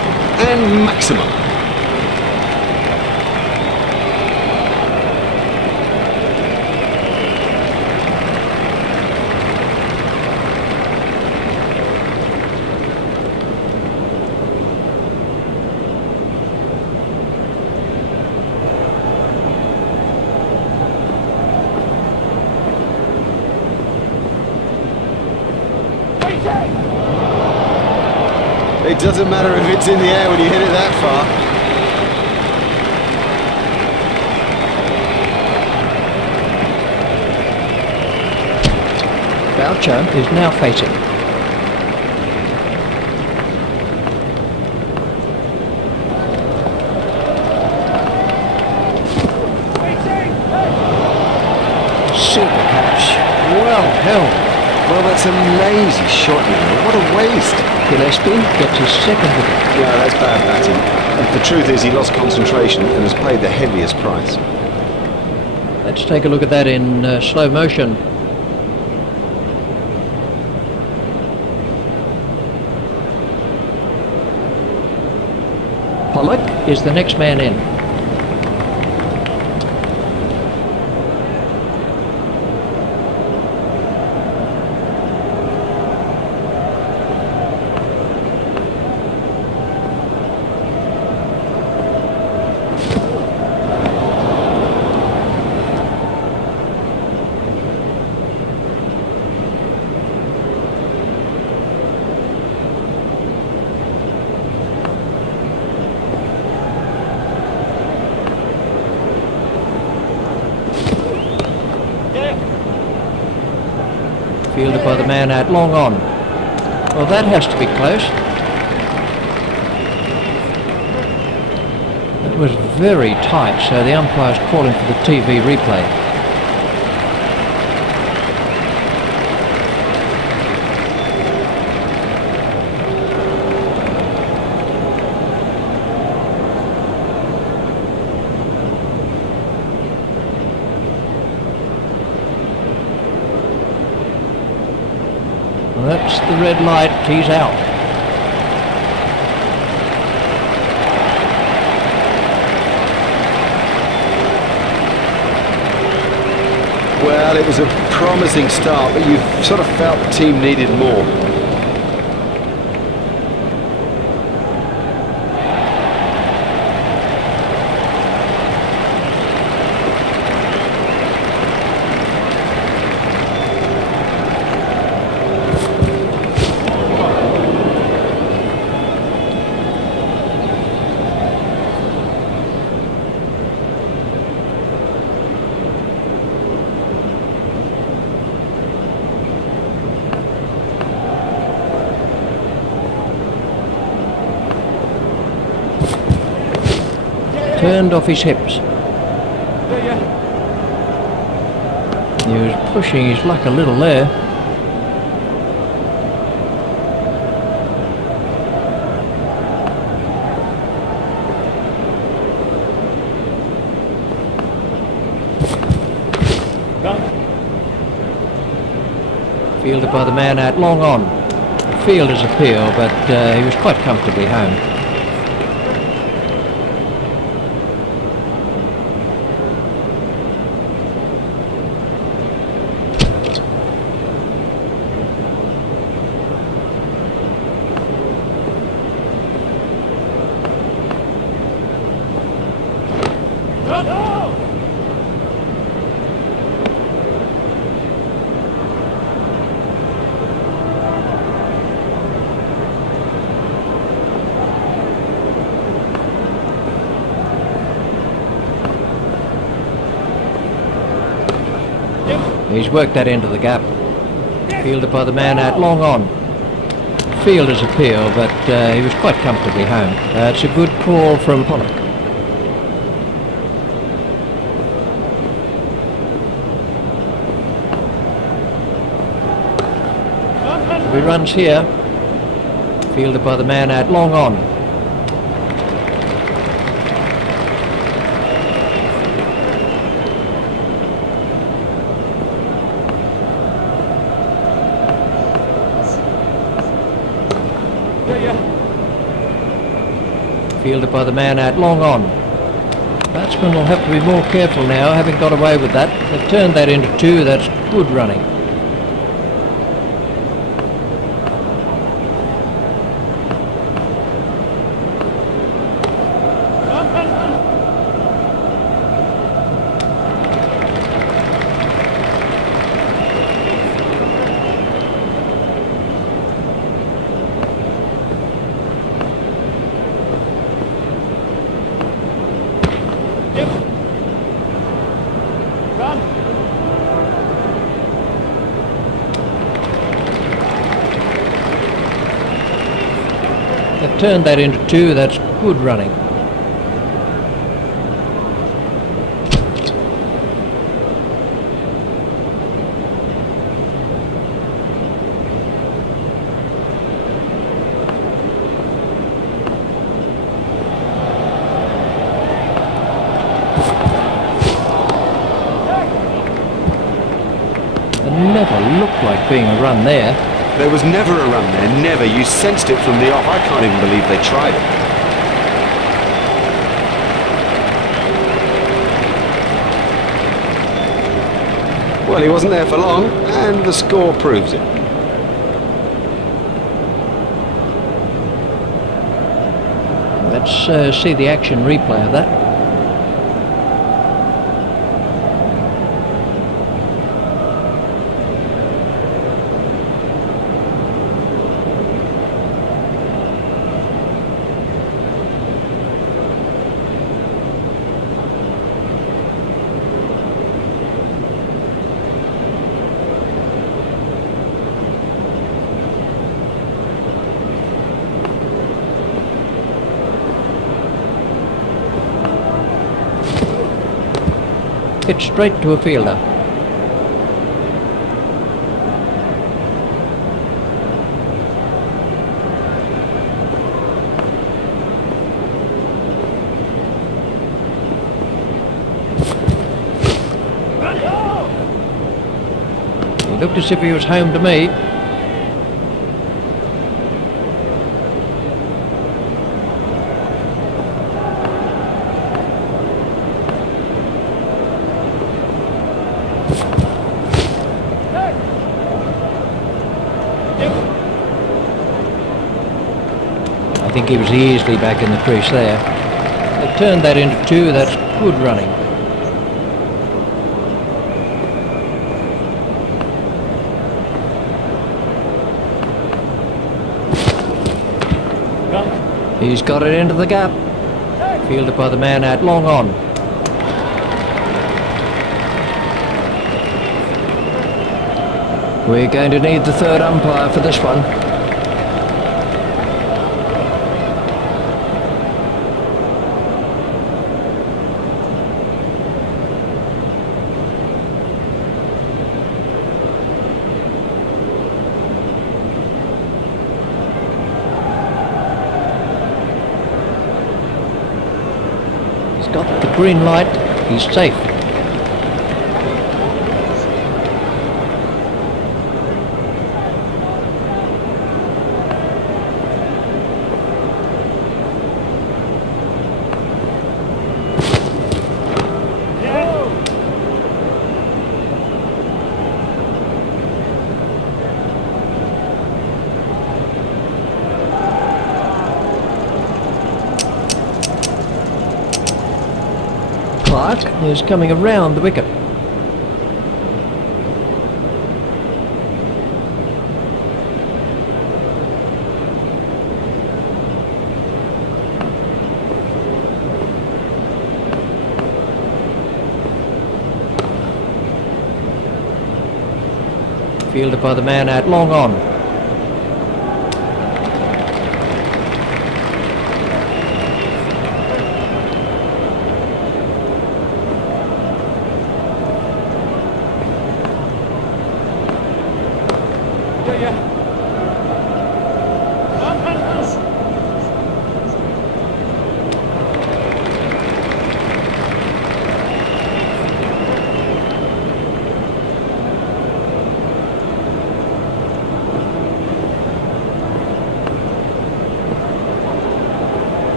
and maximum. It doesn't matter if it's in the air when you hit it that far. Boucher is now facing. Super catch. Well held. Well, that's a lazy shot, you know. What a waste. Gillespie gets his second wicket. Yeah, that's bad batting. And the truth is he lost concentration and has paid the heaviest price. Let's take a look at that in slow motion. Pollock is the next man in. Fielded by the man out long on. Well, that has to be close. It was very tight, so the umpire's calling for the TV replay. Well, that's the red light, he's out. Well, it was a promising start, but you sort of felt the team needed more. Turned off his hips. He was pushing his luck a little there. Fielded by the man out long on. Fielder's appeal, but he was quite comfortably home. He's worked that into the gap. Fielded by the man out long on. Fielder's appeal, but he was quite comfortably home. It's a good call from Ponting. He runs here. Fielded by the man out long on. Fielded by the man out long on. Batsman will have to be more careful now, having got away with that. They've turned that into two. That's good running. They've turned that into two. That's good running. It never looked like being a run there. There was never a run there, never. You sensed it from the off. I can't even believe they tried it. Well, he wasn't there for long, and the score proves it. Let's see the action replay of that. Hit straight to a fielder. He looked as if he was home to me. think he was easily back in the crease there. They turned that into 2, that's good running. He's got it into the gap. Fielded by the man out long on. We're going to need the third umpire for this one. He's got the green light. He's safe. Is coming around the wicket. Fielded by the man out long on.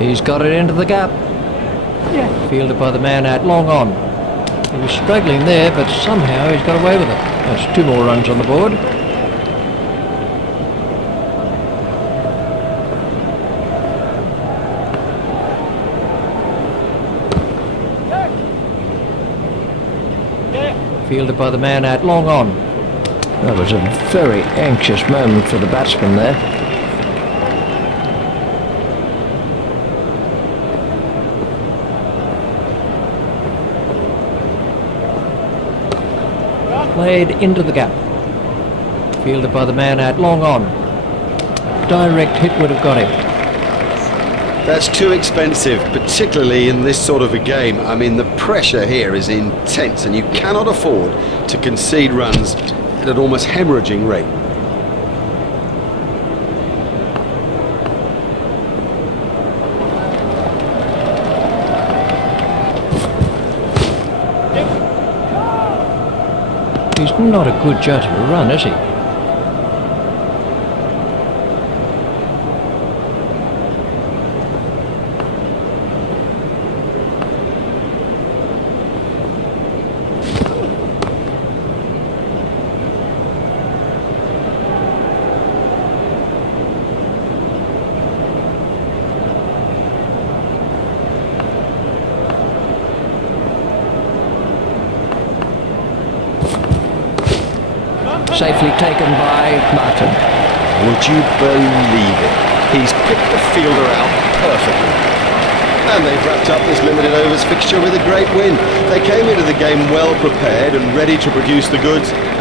He's got it into the gap. Fielded by the man out long on. He was struggling there, but somehow he's got away with it. That's 2 more runs on the board. Fielded by the man out long on. That was a very anxious moment for the batsman there. Played into the gap. Fielded by the man out long on. Direct hit would have got him. That's too expensive, particularly in this sort of a game. I mean, the pressure here is intense and you cannot afford to concede runs at an almost hemorrhaging rate. He's not a good judge of a run, is he? Safely taken by Martin. Would you believe it? He's picked the fielder out perfectly. And they've wrapped up this limited overs fixture with a great win. They came into the game well prepared and ready to produce the goods.